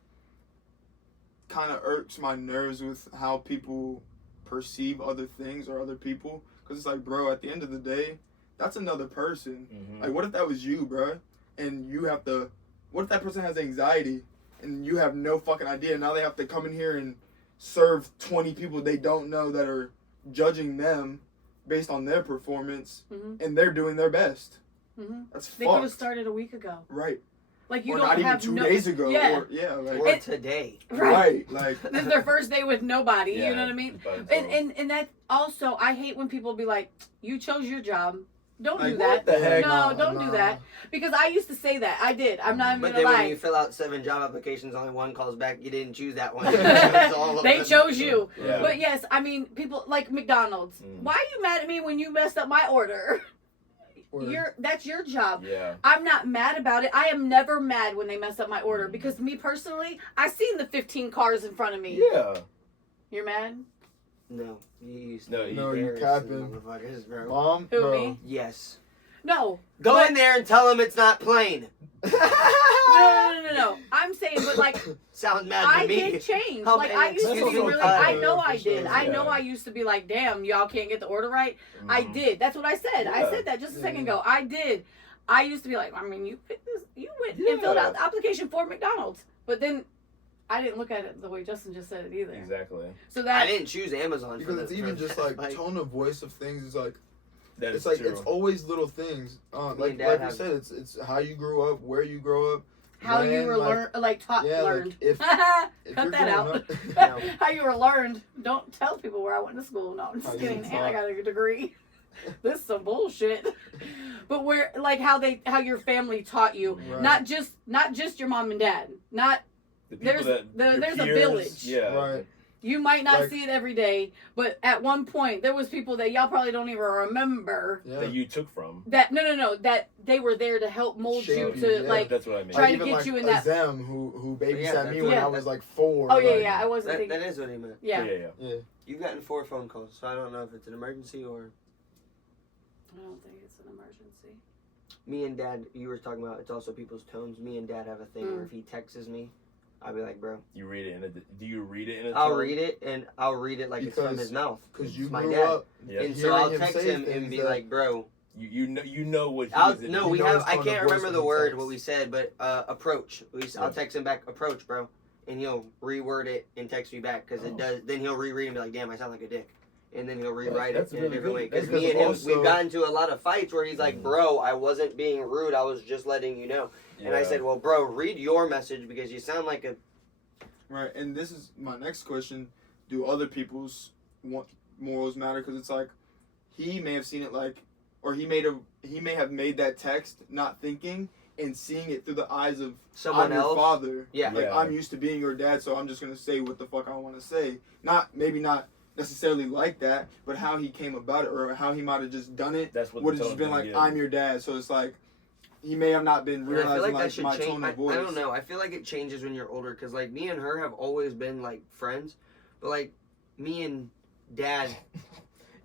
kind of irks my nerves with how people perceive other things or other people, because it's like, bro, at the end of the day, that's another person. Like, what if that was you, bro? And you have to. What if that person has anxiety and you have no fucking idea? Now they have to come in here and serve 20 people they don't know that are judging them based on their performance, Mhm. and they're doing their best. Mhm. That's They could have fucked. started a week ago. Right. Like, you Or don't not even have 2 no. days ago. Yeah. Or, yeah. Like, Or It- today. Right. Like, This is their first day with nobody. Yeah, You know what I mean? just by And, themselves. and that also, I hate when people be like, "You chose your job. Don't Like, do that." what the heck? No, don't do that. Because I used to say that. I did. I'm not even But gonna then when lie. you fill out 7 job applications, only 1 calls back. You didn't choose that one. You chose all of They them. chose you. Yeah. But yes, I mean, people like McDonald's. Why are you mad at me when you messed up my order? Word. That's your job. Yeah. I'm not mad about it. I am never mad when they mess up my order, because me personally, I seen the 15 cars in front of me. Yeah. You're mad? No, you used No, to No, you embarrass capping. motherfuckers, bro. Mom, Who, bro. me? Yes. No. Go But- in there and tell them it's not plain. No. I'm saying, but like, Sounds mad I to me. did change. How Like, many I used to be times? really, I know Yeah, I for did. sure. I know Yeah. I used to be like, damn, y'all can't get the order right. I Mhm. did. That's what I said. I Yeah. said that just a second Yeah. ago. I did. I used to be like, I mean, you picked this, you went and filled Yeah. out the application for McDonald's. But then I didn't look at it the way Justin just said it either. Exactly. So I that, didn't choose Amazon Because for it's the, even for just the- like tone of voice of things is like That it's is like true. it's always little things. Like Dad we have- said, it's how you grew up, where you grow up, How you when, were taught, yeah, like, learned. if Cut you're that out. growing No. How you were learned. Don't tell people where I went to school. No, I'm How just you kidding. were And I taught. got a degree. This is some bullshit. But where, like, how your family taught you, Right. not just your mom and dad. Not The people there's your there's a peers, village. Yeah. Right. You might not Like- see it every day, but at one point there was people that y'all probably don't even remember Yeah. That you took from. that no that they were there to help mold you Shape to you, yeah. like. That's what I mean. Try to even get like you in that- Azem, who babysat Yeah, me that's when what- I was like 4. Oh yeah, like, yeah. I wasn't That thinking. is what he meant. Yeah. Yeah. You've gotten 4 phone calls, so I don't know if it's an emergency or I don't think it's an emergency. me and Dad. You were talking about it's also people's tones. Me and Dad have a thing where if he texts me, I'll be like, bro. You read it in a. Do you read it in a? I'll tone? read it and I'll read it like it's from Because- his mouth. Because you It's my grew dad. up. Yeah. And so hearing I'll him text say him and things be that- like, bro. You know what he I'll, is. no, You we know have. his I tone can't of voice remember when the he word texts. what we said, but I'll Yeah. text him back, approach, bro, and he'll reword it and text me back because it does. Then he'll reread and be like, damn, I sound like a dick, and then he'll rewrite that's it in really a different good. way. Because That's me and him, also- we've gotten into a lot of fights where he's like, Mhm. bro, I wasn't being rude, I was just letting you know. And I Yeah. said, well, bro, read your message because you sound like a. Right, and this is my next question: do other people's morals matter? Because it's like he may have seen it like, or he may have made that text not thinking and seeing it through the eyes of Someone I'm your else. father. Yeah. Like Yeah. I'm used to being your dad, so I'm just gonna say what the fuck I want to say. Maybe not necessarily like that, but how he came about it, or how he might have just done it. That's what Would the have just tone's been gonna like, give. I'm your dad. So it's like he may have not been And I feel realizing like like, that should my change. tone I of voice. don't know. I feel like it changes when you're older because like me and her have always been like friends, but like me and Dad,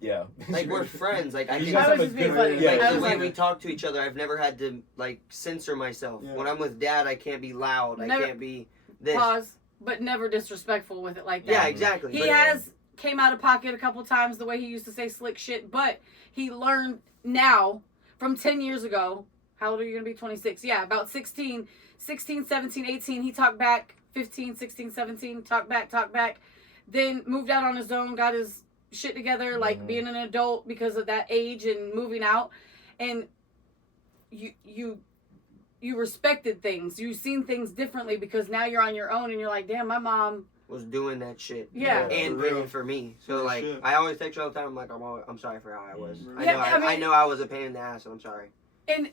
Yeah. like we're friends. Like I You can. guys I have was a just being good- funny. yeah, Like I the was way like, we talk to each other, I've never had to like censor myself. Yeah. When I'm with Dad, I can't be loud. Never- I can't be this. pause, but never disrespectful with it like that. Yeah, exactly. He But- has came out of pocket a couple times the way he used to say slick shit, but he learned now from 10 years ago. How old are you going to be? 26. Yeah, about 16, 17, 18. He talked back. 15, 16, 17. Talked back. Then moved out on his own, got his shit together, like Mhm. being an adult because of that age and moving out. And you respected things. You've seen things differently because now you're on your own and you're like, damn, my mom. was doing that shit. Yeah. And For real. paying for me. So Real like shit. I always text her all the time. I'm like, I'm sorry for how I was. Mhm. I Yeah, know I mean- I know I was a pain in the ass, and I'm sorry. And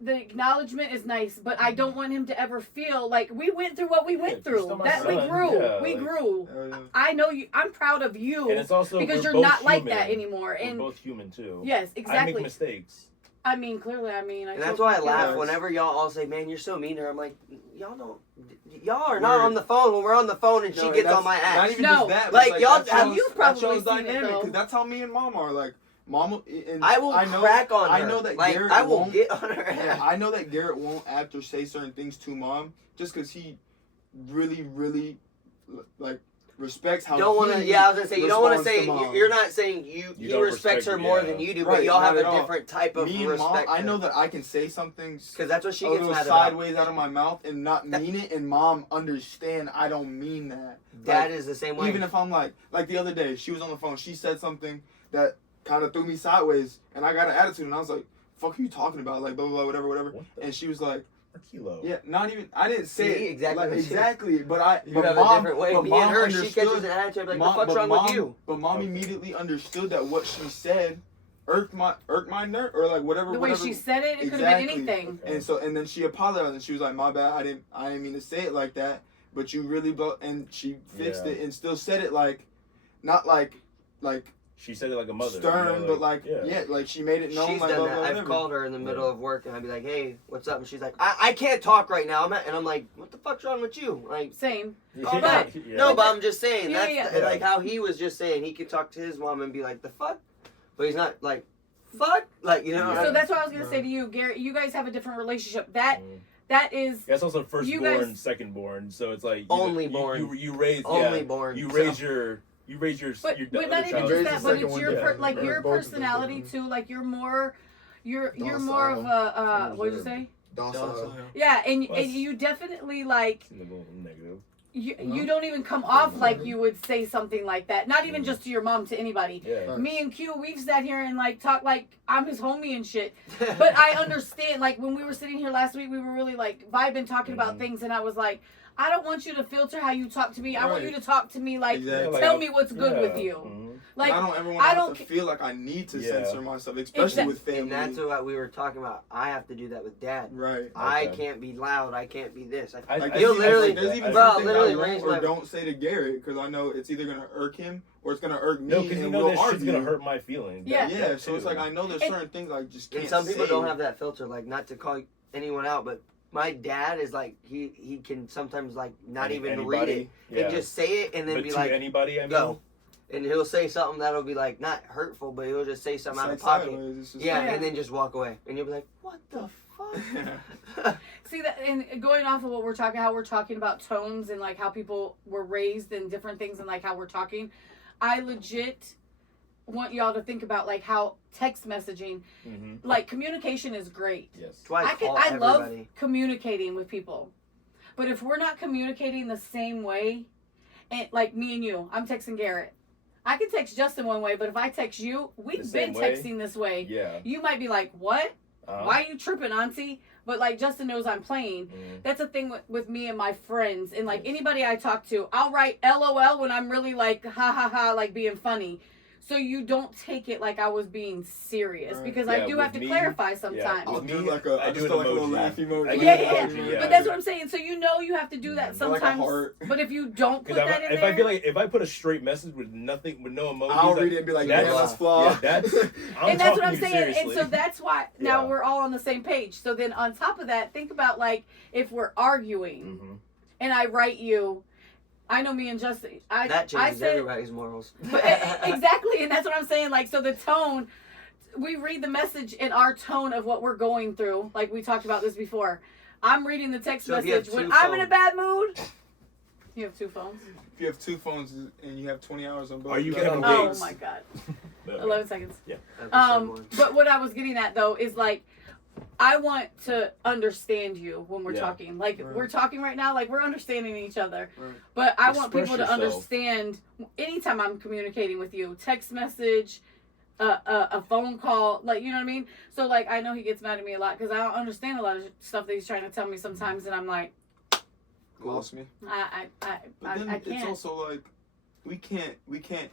the acknowledgement is nice, but I don't want him to ever feel like we went through what we went Yeah, through. you're still my That we son. grew. Yeah, we like- grew. Hell yeah. I know you. I'm proud of you And it's also because we're you're both not like human. that anymore. We're And both human too. yes, I make exactly. mistakes. I mean, clearly, I mean, And that's told why I you laugh guys. whenever y'all all say, "Man, you're so mean to her." I'm like, y'all are not We're- on the phone when we're on the phone, and she No, gets that's on my Not ass. even No. just that. Like, but y'all that have- shows- you've that probably shows seen it, dynamic though. because that's how me and Mom are. Like, Mama, and I will know, crack on her. I know that like Garret I will won't. get on her Yeah, ass. I know that Garret won't act or say certain things to Mom just because he really like respects how. Don't want to. he Yeah, I was gonna say you don't want to responds say. to Mom. You're not saying You he don't respects her respect her, more yeah. than you do, Right, but y'all have not a at all. different type of Me and Mom, respect. I know that I can say something because that's what she a gets little mad about. sideways out of my mouth and not mean it, and Mom understand I don't mean that. Dad Like, is the same way. even if I'm like the other day, she was on the phone. She said something that kind of threw me sideways, and I got an attitude, and I was like, "Fuck, are you talking about?" Like blah blah blah, whatever. What the And she was like, kilo? "Yeah, not even." I didn't say See, it exactly like, what she- exactly, but you but have Mom, a different way. But Me Mom and her, she understood. catches an attitude like, Mom, "The fuck's but wrong Mom, with you?" But Mom Okay. immediately understood that what she said irked my nerve, or like whatever. The way whatever. she said it, it could have been Exactly. anything. And then she apologized and she was like, "My bad. I didn't mean to say it like that. But you really and she fixed Yeah. it and still said it like, not like She said it like a mother. stern, you know, but like yeah, like she made it known. She's like, done blah, that. blah, I've whatever. called her in the middle Yeah. of work and I'd be like, "Hey, what's up?" And she's like, "I can't talk right now." And I'm like, "What the fuck's wrong with you?" Like, Same. Oh, but- Yeah. no, but I'm just saying Yeah, that's yeah. the- like how he was just saying he could talk to his mom and be like, "The fuck," but he's not like, "Fuck," like you know. Yeah. So that's what I was gonna No. say to you, Garrett. You guys have a different relationship. That Mm. is. That's also You firstborn, guys- secondborn. So it's like Only you, born. You raise Only yeah, born. You so- raise your But your not other even child. just Raise that, the but second it's one your down. like Or your both of them. personality too. Like you're more Docile. more of a what did you Reserved. say? Docile. Yeah, and Well, you definitely like It's a little negative. you don't even come off like you would say something like that. Not even just to your mom, to anybody. Yeah. Me and Q, we've sat here and like talked like I'm his homie and shit. But I understand, like when we were sitting here last week, we were really like vibing, talking about things, and I was like, I don't want you to filter how you talk to me. I want you to talk to me like, Exactly. tell me what's good with you. Mm-hmm. Like, I don't ever want to feel like I need to censor myself, especially with family. And that's what we were talking about. I have to do that with Dad. Right. I can't be loud. I can't be this. I You'll literally, there's even bro, something literally I won't raise or my. don't say to Garrett because I know it's either gonna irk him or it's gonna irk me. No, because you and know we'll that shit's argue. gonna hurt my feelings. Yeah. Yeah, so it's like I know there's certain things I just can't And some people say. don't have that filter. Like, not to call anyone out, but my dad is like he can sometimes like not even read it and just say it and then but be to like anybody, I mean, go. And he'll say something that'll be like not hurtful, but he'll just say something out of pocket. Yeah, and then just walk away, and you'll be like, "What the fuck?" See that, and going off of what we're talking, how we're talking about tones and like how people were raised and different things, and like how we're talking, I legit want y'all to think about like how text messaging, like communication is great. Yes. I love communicating with people, but if we're not communicating the same way, and like me and you, I'm texting Garrett. I can text Justin one way, but if I text you, we've been texting this way. Yeah. You might be like, what? Why are you tripping, auntie? But like Justin knows I'm playing. That's a thing with me and my friends. And like anybody I talk to, I'll write LOL when I'm really like, ha ha ha, like being funny. So you don't take it like I was being serious because I do have to clarify sometimes. I'll do like a little laugh emoji. Yeah. But that's what I'm saying. So you know you have to do that sometimes. Like a heart. But if you don't put that in if there, I feel like if I put a straight message with nothing, with no emojis, I'll read it and be like, that's flawed. Yeah, and that's what I'm saying. Seriously. And so that's why now we're all on the same page. So then on top of that, think about like if we're arguing and I write you. I know me and Justin. That changes everybody's morals. Exactly, and that's what I'm saying. Like, so the tone, we read the message in our tone of what we're going through. Like we talked about this before. I'm reading the text message when I'm in a bad mood. You have two phones? If you have two phones and you have 20 hours on both. Are you Kevin Oh Gates? my God. 11 seconds. Yeah. But what I was getting at though is like, I want to understand you when we're talking. Like we're talking right now, like we're understanding each other. Right. But I want people to yourself. understand anytime I'm communicating with you, text message, a phone call, like, you know what I mean? So like, I know he gets mad at me a lot because I don't understand a lot of stuff that he's trying to tell me sometimes, and I'm like, Lost me. I But then can't. it's also like we can't.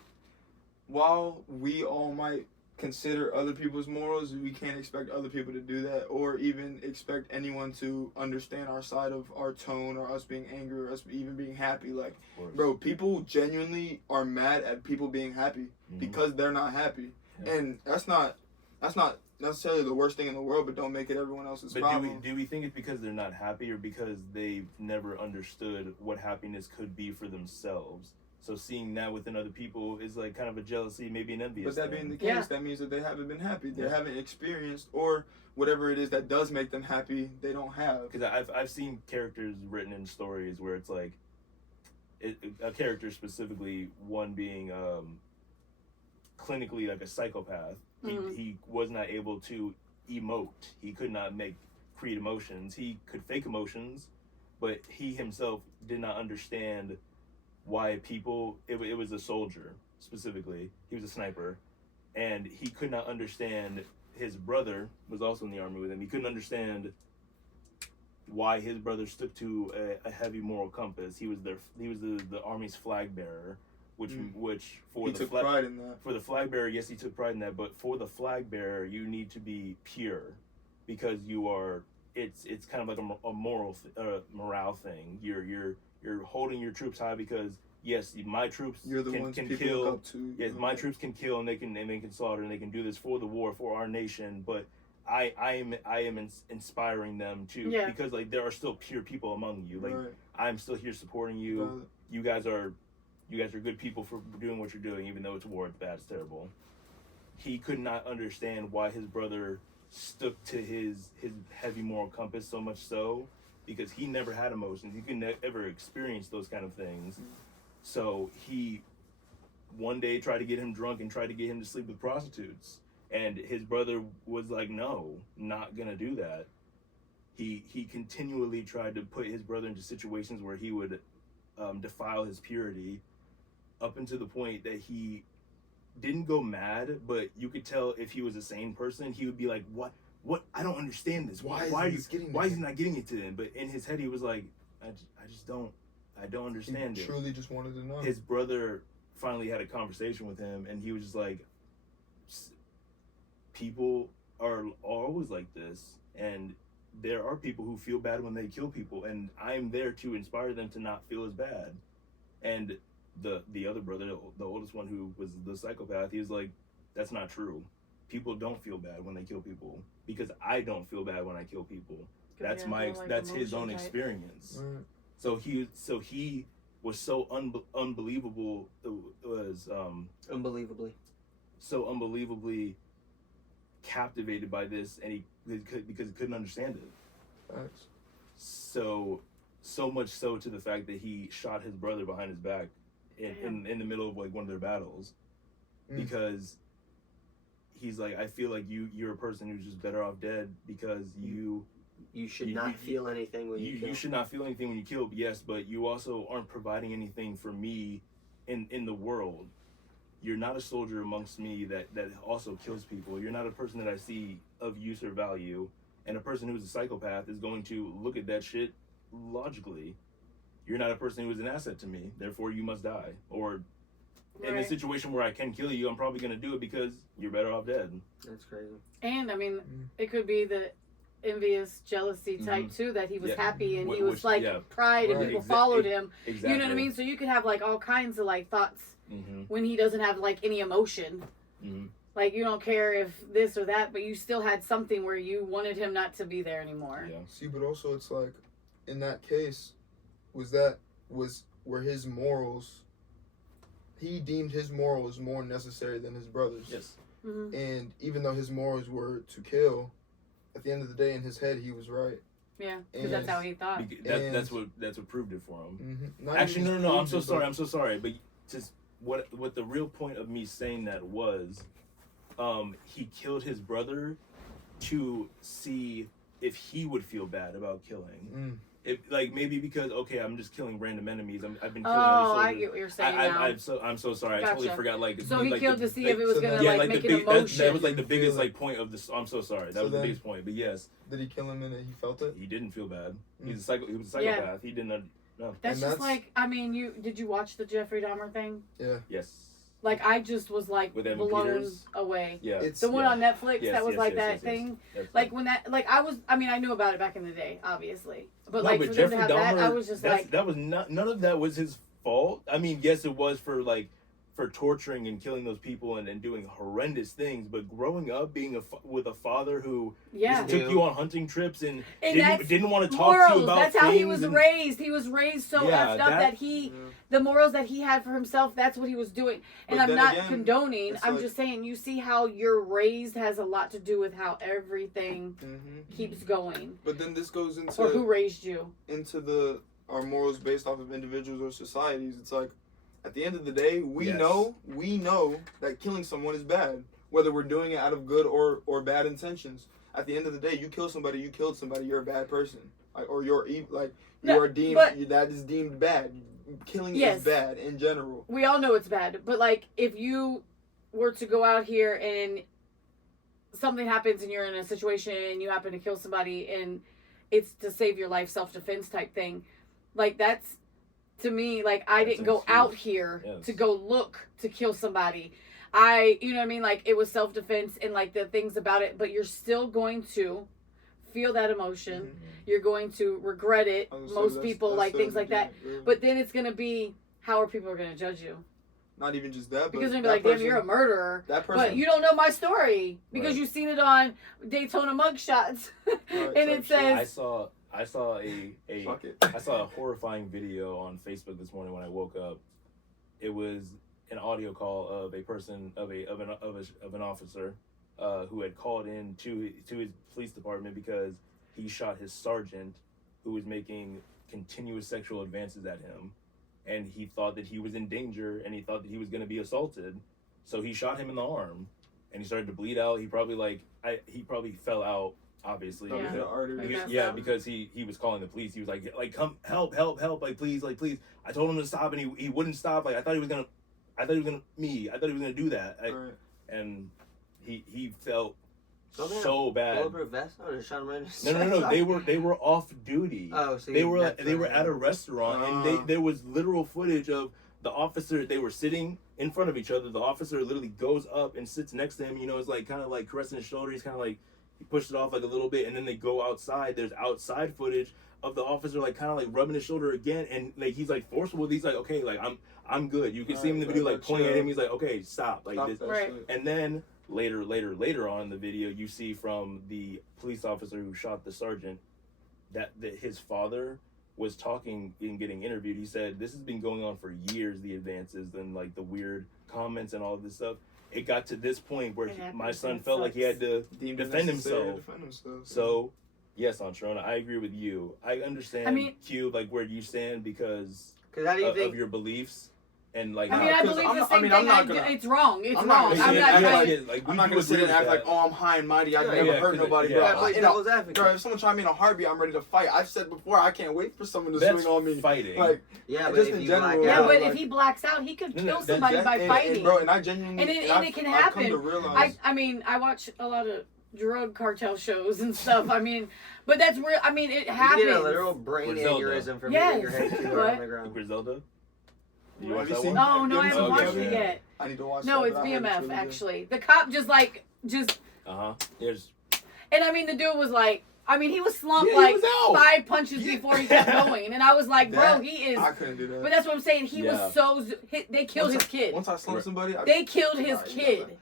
While we all might consider other people's morals, we can't expect other people to do that, or even expect anyone to understand our side of our tone, or us being angry, or us even being happy. Like, bro, people genuinely are mad at people being happy because they're not happy, and that's not necessarily the worst thing in the world, but don't make it everyone else's problem. Do we think it's because they're not happy, or because they've never understood what happiness could be for themselves? So seeing that within other people is like kind of a jealousy, maybe an envious But that thing. being the case, that means that they haven't been happy. They haven't experienced, or whatever it is that does make them happy, they don't have. Because I've seen characters written in stories where it's like, a character specifically, one being clinically like a psychopath. He was not able to emote. He could not create emotions. He could fake emotions, but he himself did not understand why people. It was a soldier specifically. He was a sniper, and he could not understand. His brother was also in the army with him. He couldn't understand why his brother stuck to a heavy moral compass. He was the army's flag bearer. Which for he took pride in that. For the flag bearer, yes, he took pride in that. But for the flag bearer, you need to be pure, because you are. It's kind of like a morale thing. You're holding your troops high because yes, my troops can kill. Look up to, yes, my troops can kill and they can slaughter and they can do this for the war, for our nation. But I am inspiring them too, because like there are still pure people among you. Like I'm still here supporting you. You guys are good people for doing what you're doing, even though it's war, it's bad, it's terrible. He could not understand why his brother stuck to his heavy moral compass so much so, because he never had emotions. He could never experience those kind of things. So he one day tried to get him drunk and tried to get him to sleep with prostitutes. And his brother was like, no, not gonna do that. He continually tried to put his brother into situations where he would defile his purity, up until the point that he didn't go mad, but you could tell if he was a sane person, he would be like, what, I don't understand this. Why is he not getting it to him? But in his head, he was like, I don't understand it. Truly just wanted to know. His brother finally had a conversation with him, and he was just like, people are always like this, and there are people who feel bad when they kill people, and I'm there to inspire them to not feel as bad. And the other brother, the oldest one who was the psychopath, he was like, that's not true. People don't feel bad when they kill people, because I don't feel bad when I kill people. That's that's his own experience. Right. So he was so unbelievable. It was so unbelievably captivated by this, and because he couldn't understand it. Facts. So much so to the fact that he shot his brother behind his back in the middle of like one of their battles, because he's like, I feel like you're a person who's just better off dead, because you should not feel anything when you kill. You should not feel anything when you kill, yes, but you also aren't providing anything for me in the world. You're not a soldier amongst me that also kills people. You're not a person that I see of use or value. And a person who's a psychopath is going to look at that shit logically. You're not a person who is an asset to me, therefore you must die. Or in a situation where I can kill you, I'm probably going to do it because you're better off dead. That's crazy. And I mean, it could be the envious jealousy type too, that he was happy and he was pride and people followed him. Exactly. You know what I mean? So you could have like all kinds of like thoughts when he doesn't have like any emotion. Like you don't care if this or that, but you still had something where you wanted him not to be there anymore. Yeah. See, but also it's like, in that case, were his morals, he deemed his morals more necessary than his brother's. Yes. And even though his morals were to kill, at the end of the day, in his head, he was right. Yeah, because that's how he thought. That's what proved it for him. Actually, no. I'm so sorry. But just what the real point of me saying that was, he killed his brother to see if he would feel bad about killing. If, like, maybe because, okay, I'm just killing random enemies. I've been killing other soldiers. I get what you're saying now. I'm so sorry. Gotcha. I totally forgot. Like, so he like killed to see if it was gonna make an emotion. That was like the biggest like point of this. I'm so sorry. That was the biggest point. But yes. Did he kill him and he felt it? He didn't feel bad. He was a psychopath. Yeah. He didn't. No. That's just like, I mean, did you watch the Jeffrey Dahmer thing? Yeah. Yes. Like, I just was like blown away. Yeah. It's the one on Netflix that was like that thing. Like when that, like I knew about it back in the day, obviously. But like for them to have that, I was just like. That was none of that was his fault. I mean, yes, it was for torturing and killing those people and doing horrendous things. But growing up, being with a father who just took you on hunting trips and didn't want to talk to you about that's how he was raised. He was raised so effed up that the morals that he had for himself, that's what he was doing. And I'm not condoning. I'm just saying, you see how you're raised has a lot to do with how everything keeps going. But then this goes into or who raised you into our morals based off of individuals or societies. It's like, at the end of the day, we know that killing someone is bad, whether we're doing it out of good or bad intentions. At the end of the day, you kill somebody, you killed somebody, you're a bad person, or that is deemed bad. Killing is bad in general. We all know it's bad, but like if you were to go out here and something happens and you're in a situation and you happen to kill somebody and it's to save your life, self-defense type thing, like that's. To me, like, I didn't go out here to go look to kill somebody. You know what I mean? Like, it was self-defense and, like, the things about it. But you're still going to feel that emotion. You're going to regret it. Most people, like, things like that. But then it's going to be, how are people going to judge you? Not even just that, but because they're going to be like, damn, you're a murderer. That person. But you don't know my story. Because you've seen it on Daytona mugshots. And it says... I saw a horrifying video on Facebook this morning when I woke up. It was an audio call of a person of an officer who had called in to his police department because he shot his sergeant who was making continuous sexual advances at him, and he thought that he was in danger and he thought that he was going to be assaulted, so he shot him in the arm and he started to bleed out. He probably fell out obviously. Yeah. Because- The artery. I guess yeah, so. because he was calling the police. He was like, come, help, like, please. I told him to stop, and he wouldn't stop. Like, I thought he was gonna do that. Right. And he felt Don't they have so bad. Bulletproof vest? Oh, just shot him right in the No. chest. They were off duty. Oh, so They you- were that's at a restaurant, and there was literal footage of the officer. They were sitting in front of each other. The officer literally goes up and sits next to him. You know, it's like kind of like caressing his shoulder. He's kind of like he pushed it off like a little bit, and then they go outside. There's outside footage of the officer like kind of like rubbing his shoulder again, and like he's like forceful. He's like, okay, like I'm good. You can see him in the video like pointing at him. He's like, okay, stop. Like Stop this. that Right. shit. And then later on in the video, you see from the police officer who shot the sergeant that his father was talking and getting interviewed. He said this has been going on for years, the advances and like the weird comments and all of this stuff. It got to this point where It happens, my son and it felt like he had to Deemed it defend necessary to himself. defend himself. So yes, on Sharona, I agree with you. I understand, I mean- Q, like where you stand because Because how do you of think? your beliefs and like I mean, I 'cause believe I'm the not- same I mean, thing. I'm not gonna- It's wrong. It's I'm wrong. not I'm gonna not sit and trying. act like, I'm not gonna sit and act like, oh, I'm high and mighty. I've Yeah, never yeah, hurt 'cause nobody, yeah. bro. Yeah, play You know, devil's advocate. bro, if someone try me in a heartbeat, I'm ready to fight. I've said before, I can't wait for someone to that's swing on me. fighting. Like, Yeah, but just if in you general, black Yeah, out, but like- if he blacks out, he could No, kill that's somebody by and, fighting. bro, and I genuinely, And it can I've come to happen. realize, I mean, I watch a lot of drug cartel shows and stuff. I mean, but that's real. I mean, it you happens. get a literal brain Griselda. aneurysm from Yes. hitting your head too hard What? on the ground. Griselda? Did you Have watch you that seen- one? No, I haven't Okay, watched it yeah. yet. I need to watch No, that, it's but I heard BMF really good. actually. The cop just, There's and I mean, the dude was like, I mean, he was slumped Yeah, he like was out. 5 punches Yeah. before he got going, and I was like, bro, That- he is. I couldn't do that. But that's what I'm saying. He Yeah. was so. They killed Once his kid. Once I slump somebody, They killed his kid.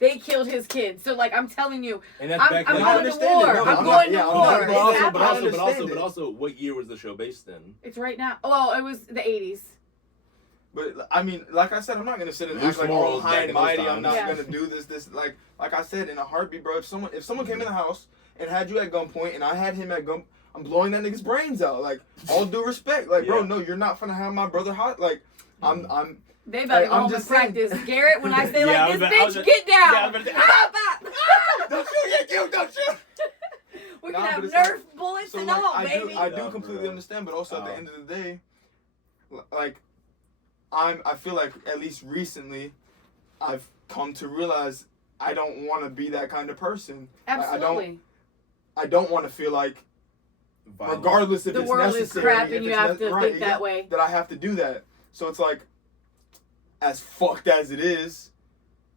They killed his kid. So like, I'm telling you, and that's I'm back going like I to understand war. it. No, I'm I'm going not- to yeah, I'm war. not- It's but also, happening. but also, what year was the show based in? It's right now. Oh, it was the 80s. But I mean, like I said, I'm not gonna sit and Loose act like, oh, morals high back and in those mighty. I'm times. not Yeah. gonna do this. Like I said, in a heartbeat, bro. If someone came in the house and had you at gunpoint, and I had him at gun, I'm blowing that nigga's brains out. Like, all due respect. Like, bro, Yeah. no, you're not gonna have my brother hot. Like, I'm. They better Like, go I'm home and just saying- practice. Garrett, when I say Yeah, like I this was about- I was bitch, just- get down. yeah, I was about to- Ah, bah. Don't shoot, you don't shoot. We Nah, can have but it's Nerf like- bullets So and like, all, I baby. do Yeah, completely bro. understand, but also at the Oh. end of the day, like, I feel like at least recently, I've come to realize I don't want to be that kind of person. Absolutely. I don't want to feel like, Violence. regardless if The it's world is necessary, crap if and you it's have to right, think that way. that I have to do that. So it's like, as fucked as it is,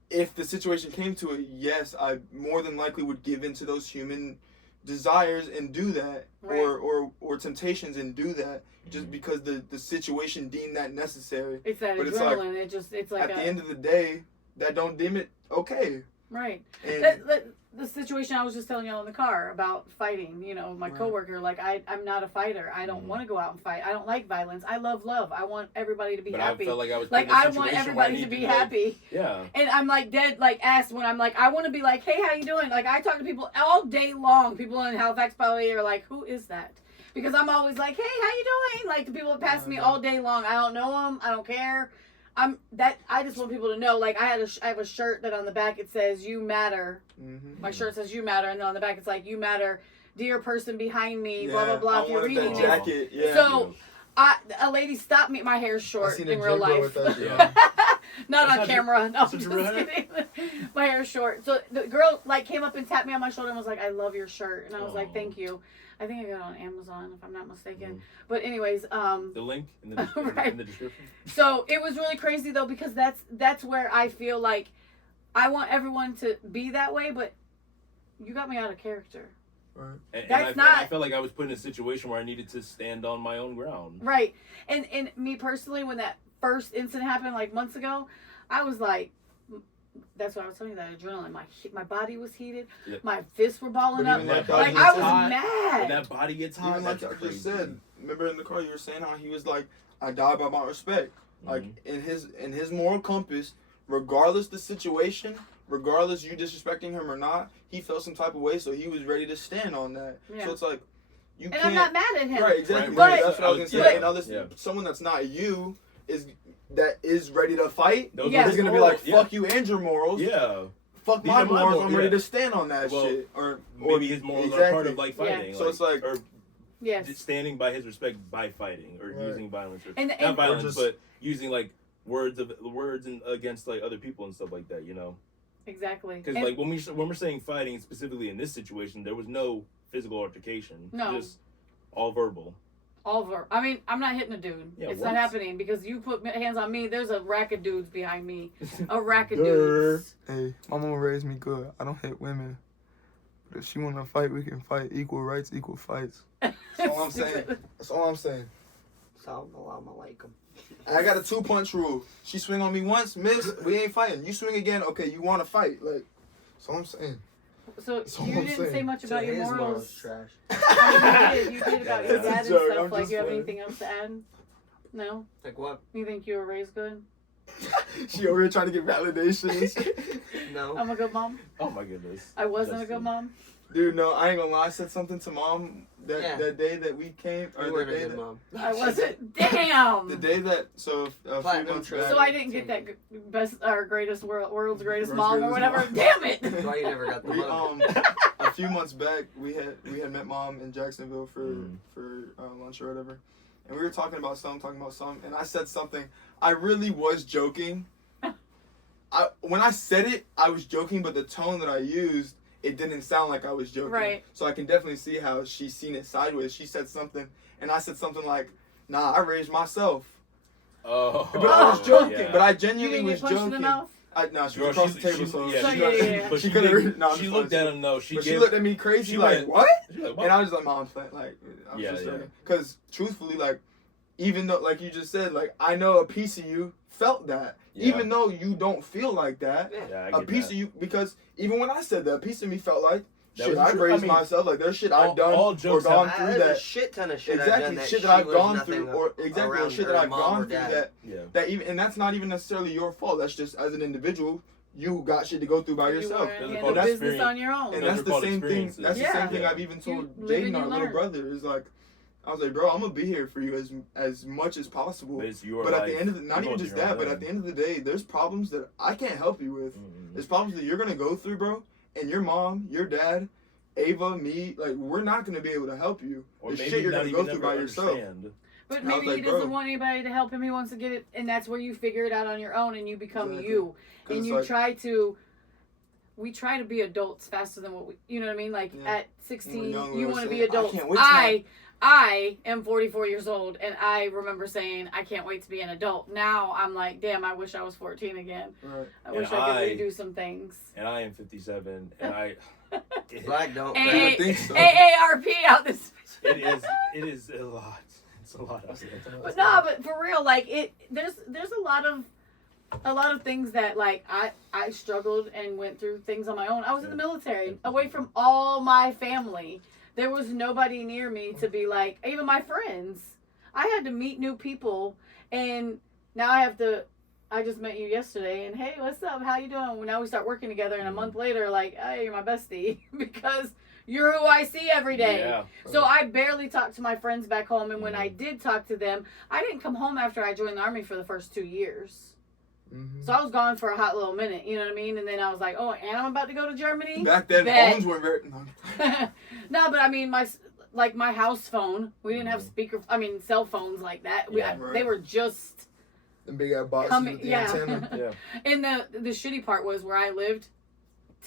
if the situation came to it, yes, I more than likely would give into those human desires and do that, Right. or temptations and do that, just because the situation deemed that necessary. It's that But it's like- adrenaline. It's like At a the end of the day, that don't deem it okay. right. And The situation I was just telling y'all in the car about fighting, you know, my Right. coworker, like I'm not a fighter. I don't Mhm. want to go out and fight. I don't like violence. I love love. I want everybody to be But happy. I felt like I was Like put in a I want situation where I everybody to need be like, happy. Yeah. And I'm like dead like ass when I'm like I want to be like, hey, how you doing? Like I talk to people all day long. People in Halifax probably are like, who is that? Because I'm always like, hey, how you doing? Like the people that pass me all day long. I don't know them. I don't care. I just want people to know. Like I have a shirt that on the back it says "You Matter." Mhm. My shirt says "You Matter," and then on the back it's like "You Matter, dear person behind me." Yeah, Blah blah blah. I If you're wanted reading that this, jacket. Yeah. So, a lady stopped me. My hair's short seen in a real J-Lo life. with that, Yeah. Not on That's camera. No, that's I'm what just you read? kidding. My hair's short. So the girl like came up and tapped me on my shoulder and was like, "I love your shirt," and I was like, Aw. "Thank you." I think I got it on Amazon if I'm not mistaken. Mhm. But anyways, The link in the, Right. in the description. so it was really crazy though because that's where I feel like I want everyone to be that way, but you got me out of character. And That's I felt like I was put in a situation where I needed to stand on my own ground. Right. And me personally, when that first incident happened like months ago, I was like, that's why I was telling you that adrenaline. My body was heated. Yep. My fists were balling But up. even that Like body I gets was hot, When mad. that body gets hot, Even like that's I crazy. just said, remember in the car you were saying how he was like, I die by my respect. Like Mhm. in his moral compass, regardless the situation, regardless you disrespecting him or not, he felt some type of way, so he was ready to stand on that. Yeah. So it's like you And can't. I'm not mad at him. Right, exactly. Right. That's what I was gonna say. But- and others, Yeah. someone that's not you is ready to fight. Those Yeah. were He's gonna be morals. like, fuck you and your morals. Yeah. fuck These my are my morals. morals, I'm ready yeah. to stand on that Well, shit. Or Maybe his morals are part of like fighting. Yeah. So it's like- or Yes. standing by his respect by fighting or Right. using violence or And not violence, just- but using like words and against like other people and stuff like that. You know, Exactly. because And- like when we're saying fighting specifically in this situation, there was no physical altercation. No. Just all verbal. I mean, I'm not hitting a dude. Yeah, It's once. not happening because you put hands on me. There's a rack of dudes behind me. A rack of Durr. dudes. Hey, my mama raised me good. I don't hit women. But if she wanna fight, we can fight. Equal rights, equal fights. That's all I'm saying. That's all I'm saying. Salam alaikum. I got a 2-punch rule. She swing on me once, miss, we ain't fighting. You swing again, okay, you want to fight. Like, that's all I'm saying. So That's all you I'm didn't say saying. much So about your his morals. trash. You did about your It's a dad and joke, stuff. I'm Like, just you have playing. anything else to add? No? Like what? You think you were raised good? She over here trying to get validation and shit. No. I'm a good mom. Oh my goodness. I wasn't a Justin. good mom. Dude, no, I ain't gonna lie. I said something to mom Yeah. that day that we came, or You the weren't a day good that, mom. I wasn't. Damn. the day that, so a few Platinum months trophy. back. So I didn't get that best or greatest world's greatest World's mom or greatest whatever. mom. Damn it. That's why you never got the We mug. a few months back we had met mom in Jacksonville for lunch or whatever, and we were talking about something, and I said something. I really was joking. When I said it, I was joking, but the tone that I used, it didn't sound like I was joking. Right. So I can definitely see how she's seen it sideways. She said something, and I said something like, "Nah, I raised myself." Oh. But I was joking. Yeah. But I You genuinely didn't was get punched in the joking. mouth? Nah, she Girl, was across the table, she, so yeah, she, yeah, got, yeah. But she she, couldn't did, read. No, she looked at him though. But she gave- looked at me crazy, she like, went- what? She's like, And I was just like, Mom, like, I was Yeah, just yeah. joking. Because truthfully, like, even though, like you just said, like, I know a piece of you felt that. Yeah. Even though you don't feel like that, Yeah, I a get piece that. of you, because even when I said that, a piece of me felt like, That shit, was I've true. I raised mean, myself. Like, there's shit all- I've done all or jokes gone have- through There's a that. shit ton of shit I've done Exactly, that shit that she I've was gone nothing through, or exactly, or around shit her that I've mom gone or through dad. Yeah. that even, and that's not even necessarily your fault. That's just as an individual, you got shit to go through by You yourself. were Those are handling called business experience. on your own. And Those that's are the called same thing. experiences. That's the Yeah. same thing Yeah. I've even You told live Jaden, and our you little learn. brother, is like, I was like, bro, I'm gonna be here for you as much as possible. But it's your But at life. the end of the, You're not even going just through your that, own but at the thing. end of the day, there's problems that I can't help you with. There's problems that you're gonna go through, bro. And your mom, your dad, Ava, me, like, we're not gonna be able to help you. Or The maybe shit you're not gonna even go through ever by yourself. understand. But And I was maybe he like, doesn't bro. want anybody to help him. He wants to get it, and that's where you figure it out on your own, and you become Exactly. you. 'Cause And it's you like- try to. We try to be adults faster than what we. You know what I mean? Like Yeah. at When 16, we're young, we you were want to be saying, adults. I can't wait till I am 44 years old, and I remember saying, I can't wait to be an adult. Now I'm like, damn, I wish I was 14 again. Right. I wish And I I- could redo some things. And I am 57, and I. Black don't. A- crack. I think so. AARP out this. It is a lot. It's a lot. But no, but for real, like there's a lot of things that like I struggled and went through things on my own. I was in the military, away from all my family. There was nobody near me to be like, even my friends. I had to meet new people, and now I just met you yesterday, and hey, what's up? How you doing? Well, now we start working together, and a month later, like, hey, you're my bestie because you're who I see every day. Yeah. So I barely talked to my friends back home, and when I did talk to them, I didn't come home after I joined the Army for the first 2 years. Mm-hmm. So I was gone for a hot little minute, you know what I mean? And then I was like, oh, and I'm about to go to Germany? Back then, Bet. phones weren't very. No. No, but I mean, my house phone, we didn't have cell phones like that. Yeah. They were just Them big ass boxes coming, with the yeah. antenna. Yeah. And the shitty part was where I lived,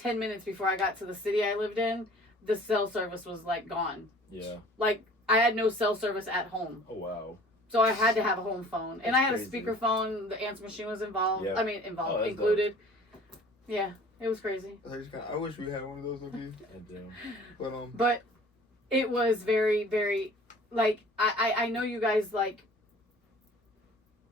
10 minutes before I got to the city I lived in, the cell service was like gone. Yeah. Like, I had no cell service at home. Oh wow. So I had to have a home phone. And That's I had crazy. a speakerphone. The answer machine was involved. Yeah. I mean, Oh, involved, that's included. Yeah, it was crazy. I wish we had one of those with you. I do. But But it was very, very, like, I know you guys, like,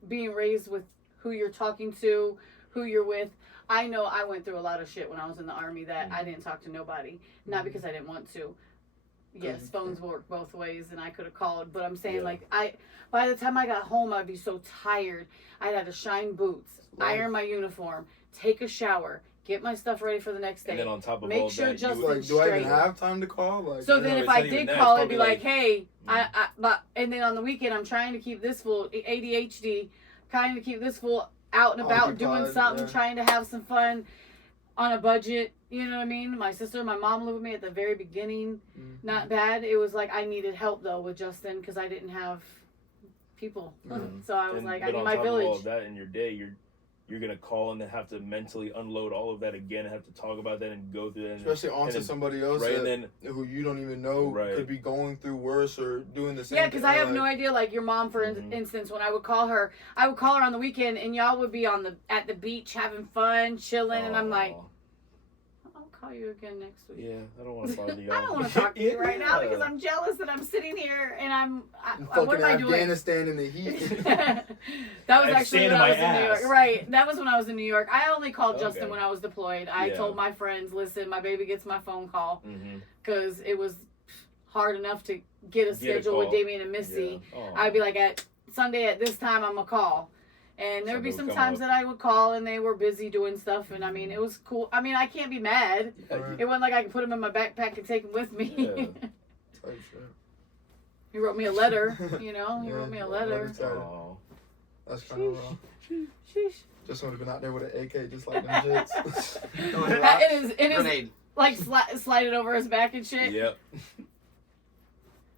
being raised with who you're talking to, who you're with. I know I went through a lot of shit when I was in the Army that I didn't talk to nobody. Not because I didn't want to. Yes, phones work both ways, and I could have called. But I'm saying, Yeah. by the time I got home, I'd be so tired. I'd have to shine boots, iron my uniform, take a shower, get my stuff ready for the next day. And then on top of Make all sure that, Justin- you, like, do I even straight. have time to call? Like, So No, then, if it's I not even did that. call, It's it'd be probably like, hey, Mm. and then on the weekend, I'm trying to keep this fool ADHD, trying to keep this fool out and about doing Occupied, something, yeah. trying to have some fun. on a budget. You know what I mean? My sister and my mom lived with me at the very beginning. Not bad. It was like I needed help though with Justin because I didn't have people. So I was like, I need my But on top village. of all of that in your day, you're gonna call and then have to mentally unload all of that again, and have to talk about that and go through that, Especially onto somebody else right, that, and then who you don't even know could be going through worse or doing the same. Yeah, because I have like, no idea. Like your mom, for instance, when I would call her on the weekend, and y'all would be at the beach having fun, chilling, and I'm like, I'll call you again next week. yeah, I don't want to bother you. I don't want to talk to you right now because I'm jealous that I'm sitting here and what fucking am I doing? Afghanistan in the heat. That was I'm actually when staying I in was my in New York. ass. Right. That was when I was in New York. I only called Okay. Justin when I was deployed. I told my friends, listen, my baby gets my phone call because it was hard enough to get a schedule with Damien and Missy. Yeah. I'd be like, at Sunday at this time, I'm going to call. And there would be some Something would times come that I would call and they were busy doing stuff. And I mean, it was cool. I mean, I can't be mad. It wasn't like I could put them in my backpack and take them with me. Yeah. Type shit. He wrote me a letter, you know? He Yeah, wrote me a yeah, letter. Oh. That's kind of wrong. Sheesh. Just would have been out there with an AK, just like them jits. It is Grenade. like slide it over his back and shit Yep.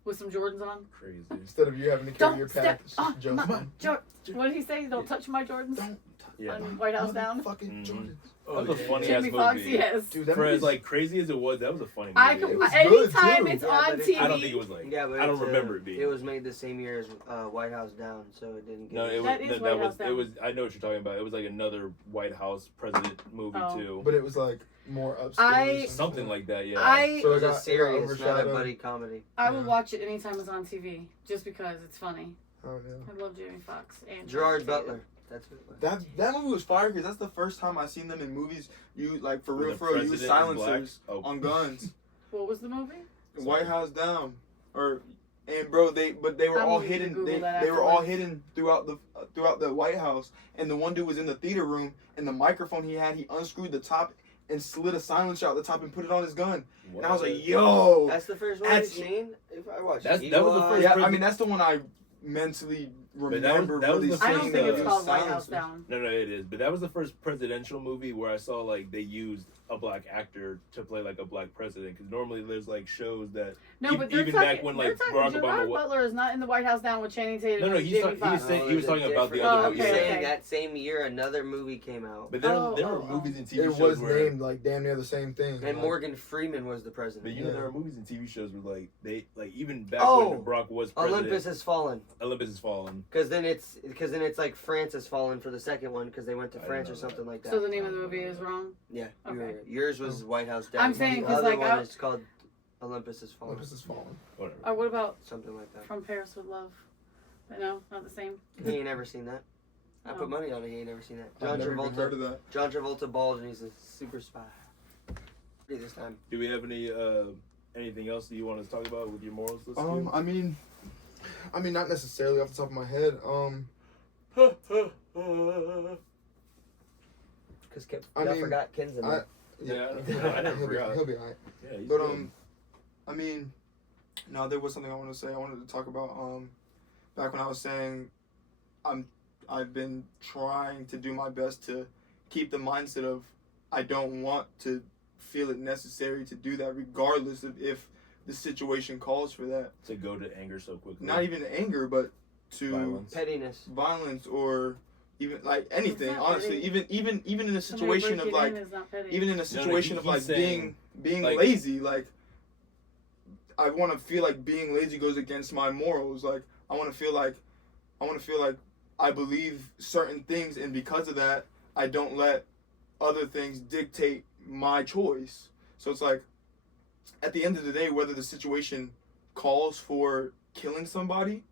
with some Jordans on. Crazy. Instead of you having to carry your Don't pack, step it's on just my Justin. What did he say? Don't touch my Jordans Don't Yeah. on White House Down. fucking Jordans. That was a funny ass Jimmy movie. Fox, yes. Dude, that For as movie's like crazy as it was, that was a funny I movie. can, was good, anytime too. it's Yeah, on but TV. I don't think it was like. Yeah, but I don't it's, remember it being. It was made the same year as White House Down, so it didn't get. No, it was. That is that White was. House Down. It was. I know what you're talking about. It was like another White House president movie Oh. too. But it was like more upstairs. and Something stuff. like that. Yeah. So It was it a got serious, not a overshadowed. buddy comedy. I will watch it anytime it's on TV, just because it's funny. Oh, yeah. I love Jamie Foxx and Gerard Channing Tatum. Butler. That's what it was. That movie was fire because that's the first time I seen them in movies. You like for Where real, the for real, use president is silencers black? Oh. on guns. What was the movie? White House Down, and bro, they were I all need to hidden. Google that They were all afterwards. hidden throughout the White House, and the one dude was in the theater room, and the microphone he unscrewed the top and slid a silencer out the top and put it on his gun. And I was like, yo, That's the first one That's- I've seen. If I watched That was Eagle the Eye. first yeah, I president- mean that's the one I mentally that was- remember that was really the I seeing. don't think it's the called White House silencers. Down. No, it is. But that was the first presidential movie where I saw like they used a black actor to play like a black president. Because normally there's like shows that No, but they're even talking, back when they're like talking Barack Gerard Obama. Butler is not in the White House Down with Channing Tatum. No, and he's Jamie talking. Foxx. He was talking about the Oh, other I'm movie. okay, saying okay. that same year another movie came out, But there Oh, were oh, movies and TV It shows was where. named like damn near the same thing. and like, Morgan Freeman was the president. But you know Yeah. there are movies and TV shows where like they like even back Oh, when Barack was president. Olympus Has Fallen. Olympus Has Fallen. Because then it's like France Has Fallen for the second one because they went to I didn't France know or something like that. So the name of the movie is wrong. Yeah, Okay. yours was White House Down. I'm saying the 'cause, other like, one I- is called Olympus Has Fallen. Olympus Has Fallen. Whatever. Or what about Something like that. From Paris with Love? But no, not the same. He ain't never seen that. I No. put money on it. He ain't never seen that. I've John never even heard of Travolta. that. John Travolta bald and he's a super spy. This time. Do we have anything else that you want to talk about with your morals? Let's do? I mean, not necessarily off the top of my head. Because I I mean, forgot Ken's in there. Yeah, I never forgot. He'll be alright. Yeah, he's But good. I mean, no, there was something I want to say. I wanted to talk about back when I was saying I've been trying to do my best to keep the mindset of I don't want to feel it necessary to do that, regardless of if the situation calls for that. to go to anger so quickly. Not even anger, but to Violence. Pettiness. violence or even like anything. not Honestly, petty. even in a Somebody situation of break it like in is not petty. even in a situation of he's like saying, being like- lazy, like I want to feel like being lazy goes against my morals. Like I want to feel like I believe certain things, and because of that, I don't let other things dictate my choice. So it's like at the end of the day, whether the situation calls for killing somebody,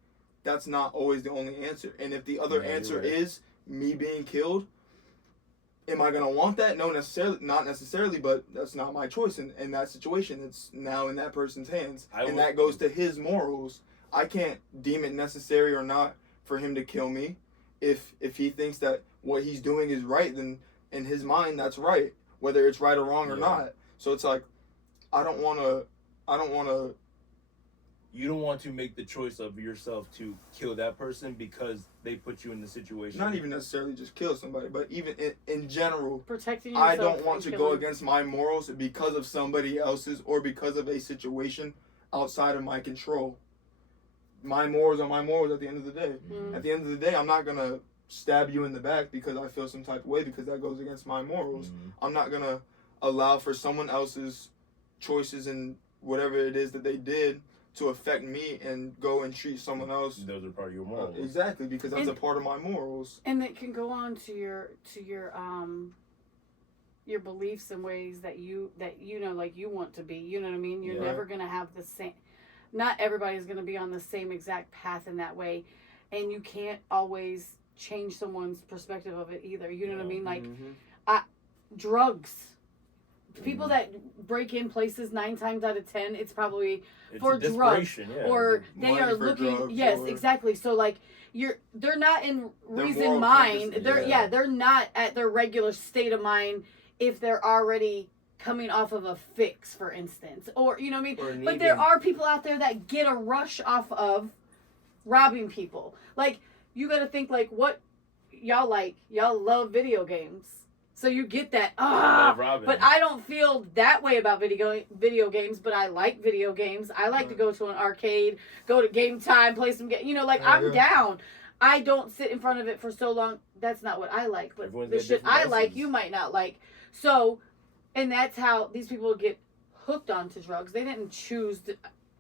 that's not always the only answer. And if the other Yeah, you're answer right. is me being killed, am I gonna want that? No, not necessarily, but that's not my choice in that situation. It's now in that person's hands, and that goes to his morals. I can't deem it necessary or not for him to kill me. If he thinks that what he's doing is right, then in his mind that's right, whether it's right or wrong or Yeah. not. So it's like I don't wanna you don't want to make the choice of yourself to kill that person because they put you in the situation. Not even necessarily just kill somebody, but even in general, Protecting yourself. I don't want to and go killing. against my morals because of somebody else's or because of a situation outside of my control. My morals are my morals at the end of the day. Mm. At the end of the day, I'm not going to stab you in the back because I feel some type of way because that goes against my morals. I'm not going to allow for someone else's choices and whatever it is that they did to affect me and go and treat someone else. Those are part of your morals. Exactly, because that's a part of my morals. And it can go on to your beliefs and ways that you know, like you want to be. You know what I mean? You're never gonna have the same. Not everybody's gonna be on the same exact path in that way, and you can't always change someone's perspective of it either. You know what I mean? Like, drugs. People that break in places 9 times out of 10, it's probably for drugs, or they are looking. Yes, exactly. So like they're not in reason mind. They're not at their regular state of mind if they're already coming off of a fix, for instance, or you know what I mean. But there are people out there that get a rush off of robbing people. Like you got to think like what y'all like. Y'all love video games. So you get that, but I don't feel that way about video games, but I like video games. I like to go to an arcade, go to game time, play some game. You know, like I'm down. I don't sit in front of it for so long. That's not what I like, but the shit I like, you might not like. So, and that's how these people get hooked onto drugs. They didn't choose.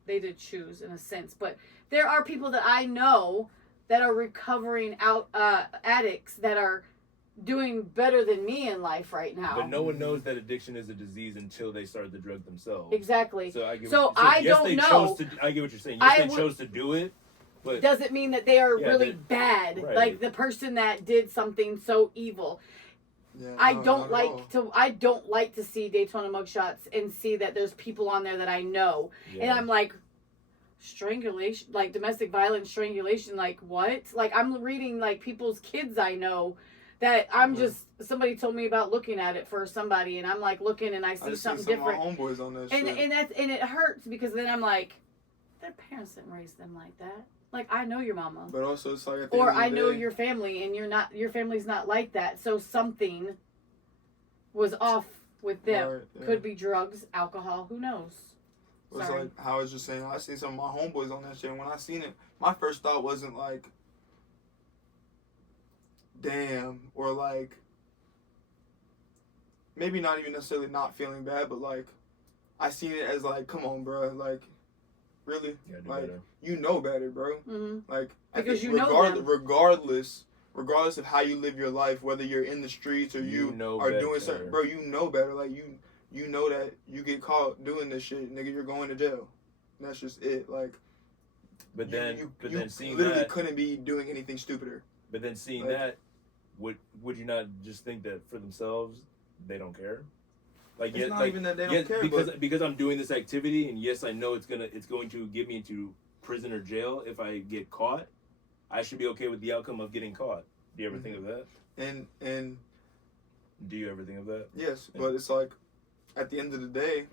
They did choose in a sense, but there are people that I know that are recovering addicts that are doing better than me in life right now. But no one knows that addiction is a disease until they start the drug themselves. Exactly. So I get I don't know. I get what you're saying. Yes, they chose to do it, but doesn't mean that they are really bad. Right. Like the person that did something so evil. Yeah, I don't like to see Daytona mugshots and see that there's people on there that I know, and I'm like, strangulation, like domestic violence, strangulation, like what? Like I'm reading like people's kids I know. That I'm just, somebody told me about looking at it for somebody, and I'm like looking and I see something different. Of my homeboys on that and shit. and it hurts because then I'm like, their parents didn't raise them like that. Like I know your mama, but also it's like, at the or end of the I know day, your family, and your family's not like that. So something was off with them. Right, yeah. Could be drugs, alcohol. Who knows? It's like how I was just saying. I seen some of my homeboys on that shit, and when I seen it, my first thought wasn't like, damn, or like, maybe not even necessarily not feeling bad, but like, I seen it as like, come on, bro, like, really, like, better. You know better, bro. Mm-hmm. Like, because you know them. regardless of how you live your life, whether you're in the streets or you are better. Doing something, bro, you know better. Like you know that you get caught doing this shit, nigga, you're going to jail. And that's just it. Like, but then seeing literally that, couldn't be doing anything stupider. But then seeing like, that. Would you not just think that for themselves they don't care? Like it's not even that they don't care, because I'm doing this activity, and yes, I know it's going to get me into prison or jail if I get caught. I should be okay with the outcome of getting caught. Do you ever think of that? And do you ever think of that? Yes, but it's like at the end of the day,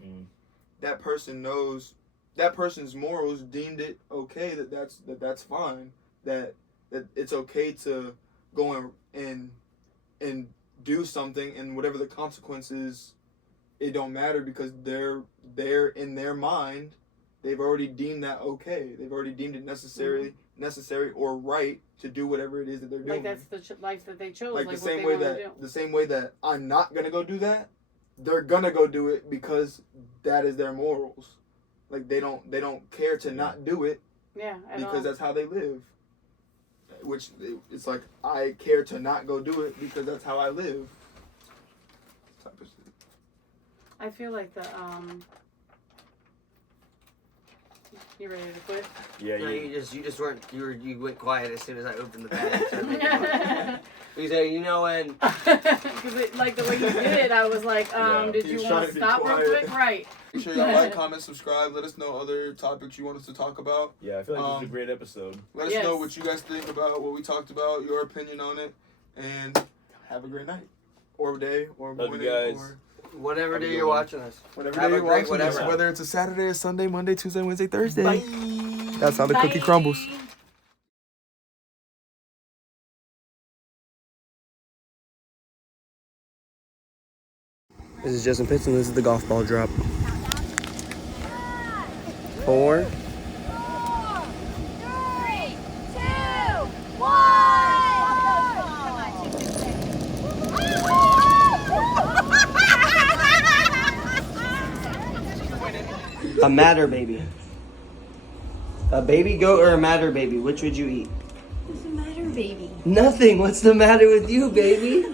that person knows, that person's morals deemed it okay that's fine, that it's okay to go and do something, and whatever the consequences, it don't matter, because they're in their mind, they've already deemed that okay. They've already deemed it necessary or right to do whatever it is that they're doing. Like that's the life that they chose. Like the same way that I'm not gonna go do that, they're gonna go do it because that is their morals. Like they don't care to not do it. Yeah. Because that's how they live. Which it's like, I care to not go do it because that's how I live. Type of shit. I feel like you ready to quit? Yeah. No, you just weren't. You went quiet as soon as I opened the bag. You say, you know, and because like the way you did it, I was like, did you want to stop real quick? Right. Make sure y'all like, comment, subscribe. Let us know other topics you want us to talk about. Yeah, I feel like this is a great episode. Let us know what you guys think about what we talked about, your opinion on it, and have a great night, or day, or morning, guys. Or whatever day you're watching us. Whatever day you're watching us, whether it's a Saturday or Sunday, Monday, Tuesday, Wednesday, Thursday. Bye. That's how the cookie Bye. crumbles. This is Justin Pitts, and this is the golf ball drop. 4. 3, 2, 1. A matter baby. A baby goat or a matter baby? Which would you eat? What's the matter, baby? Nothing. What's the matter with you, baby?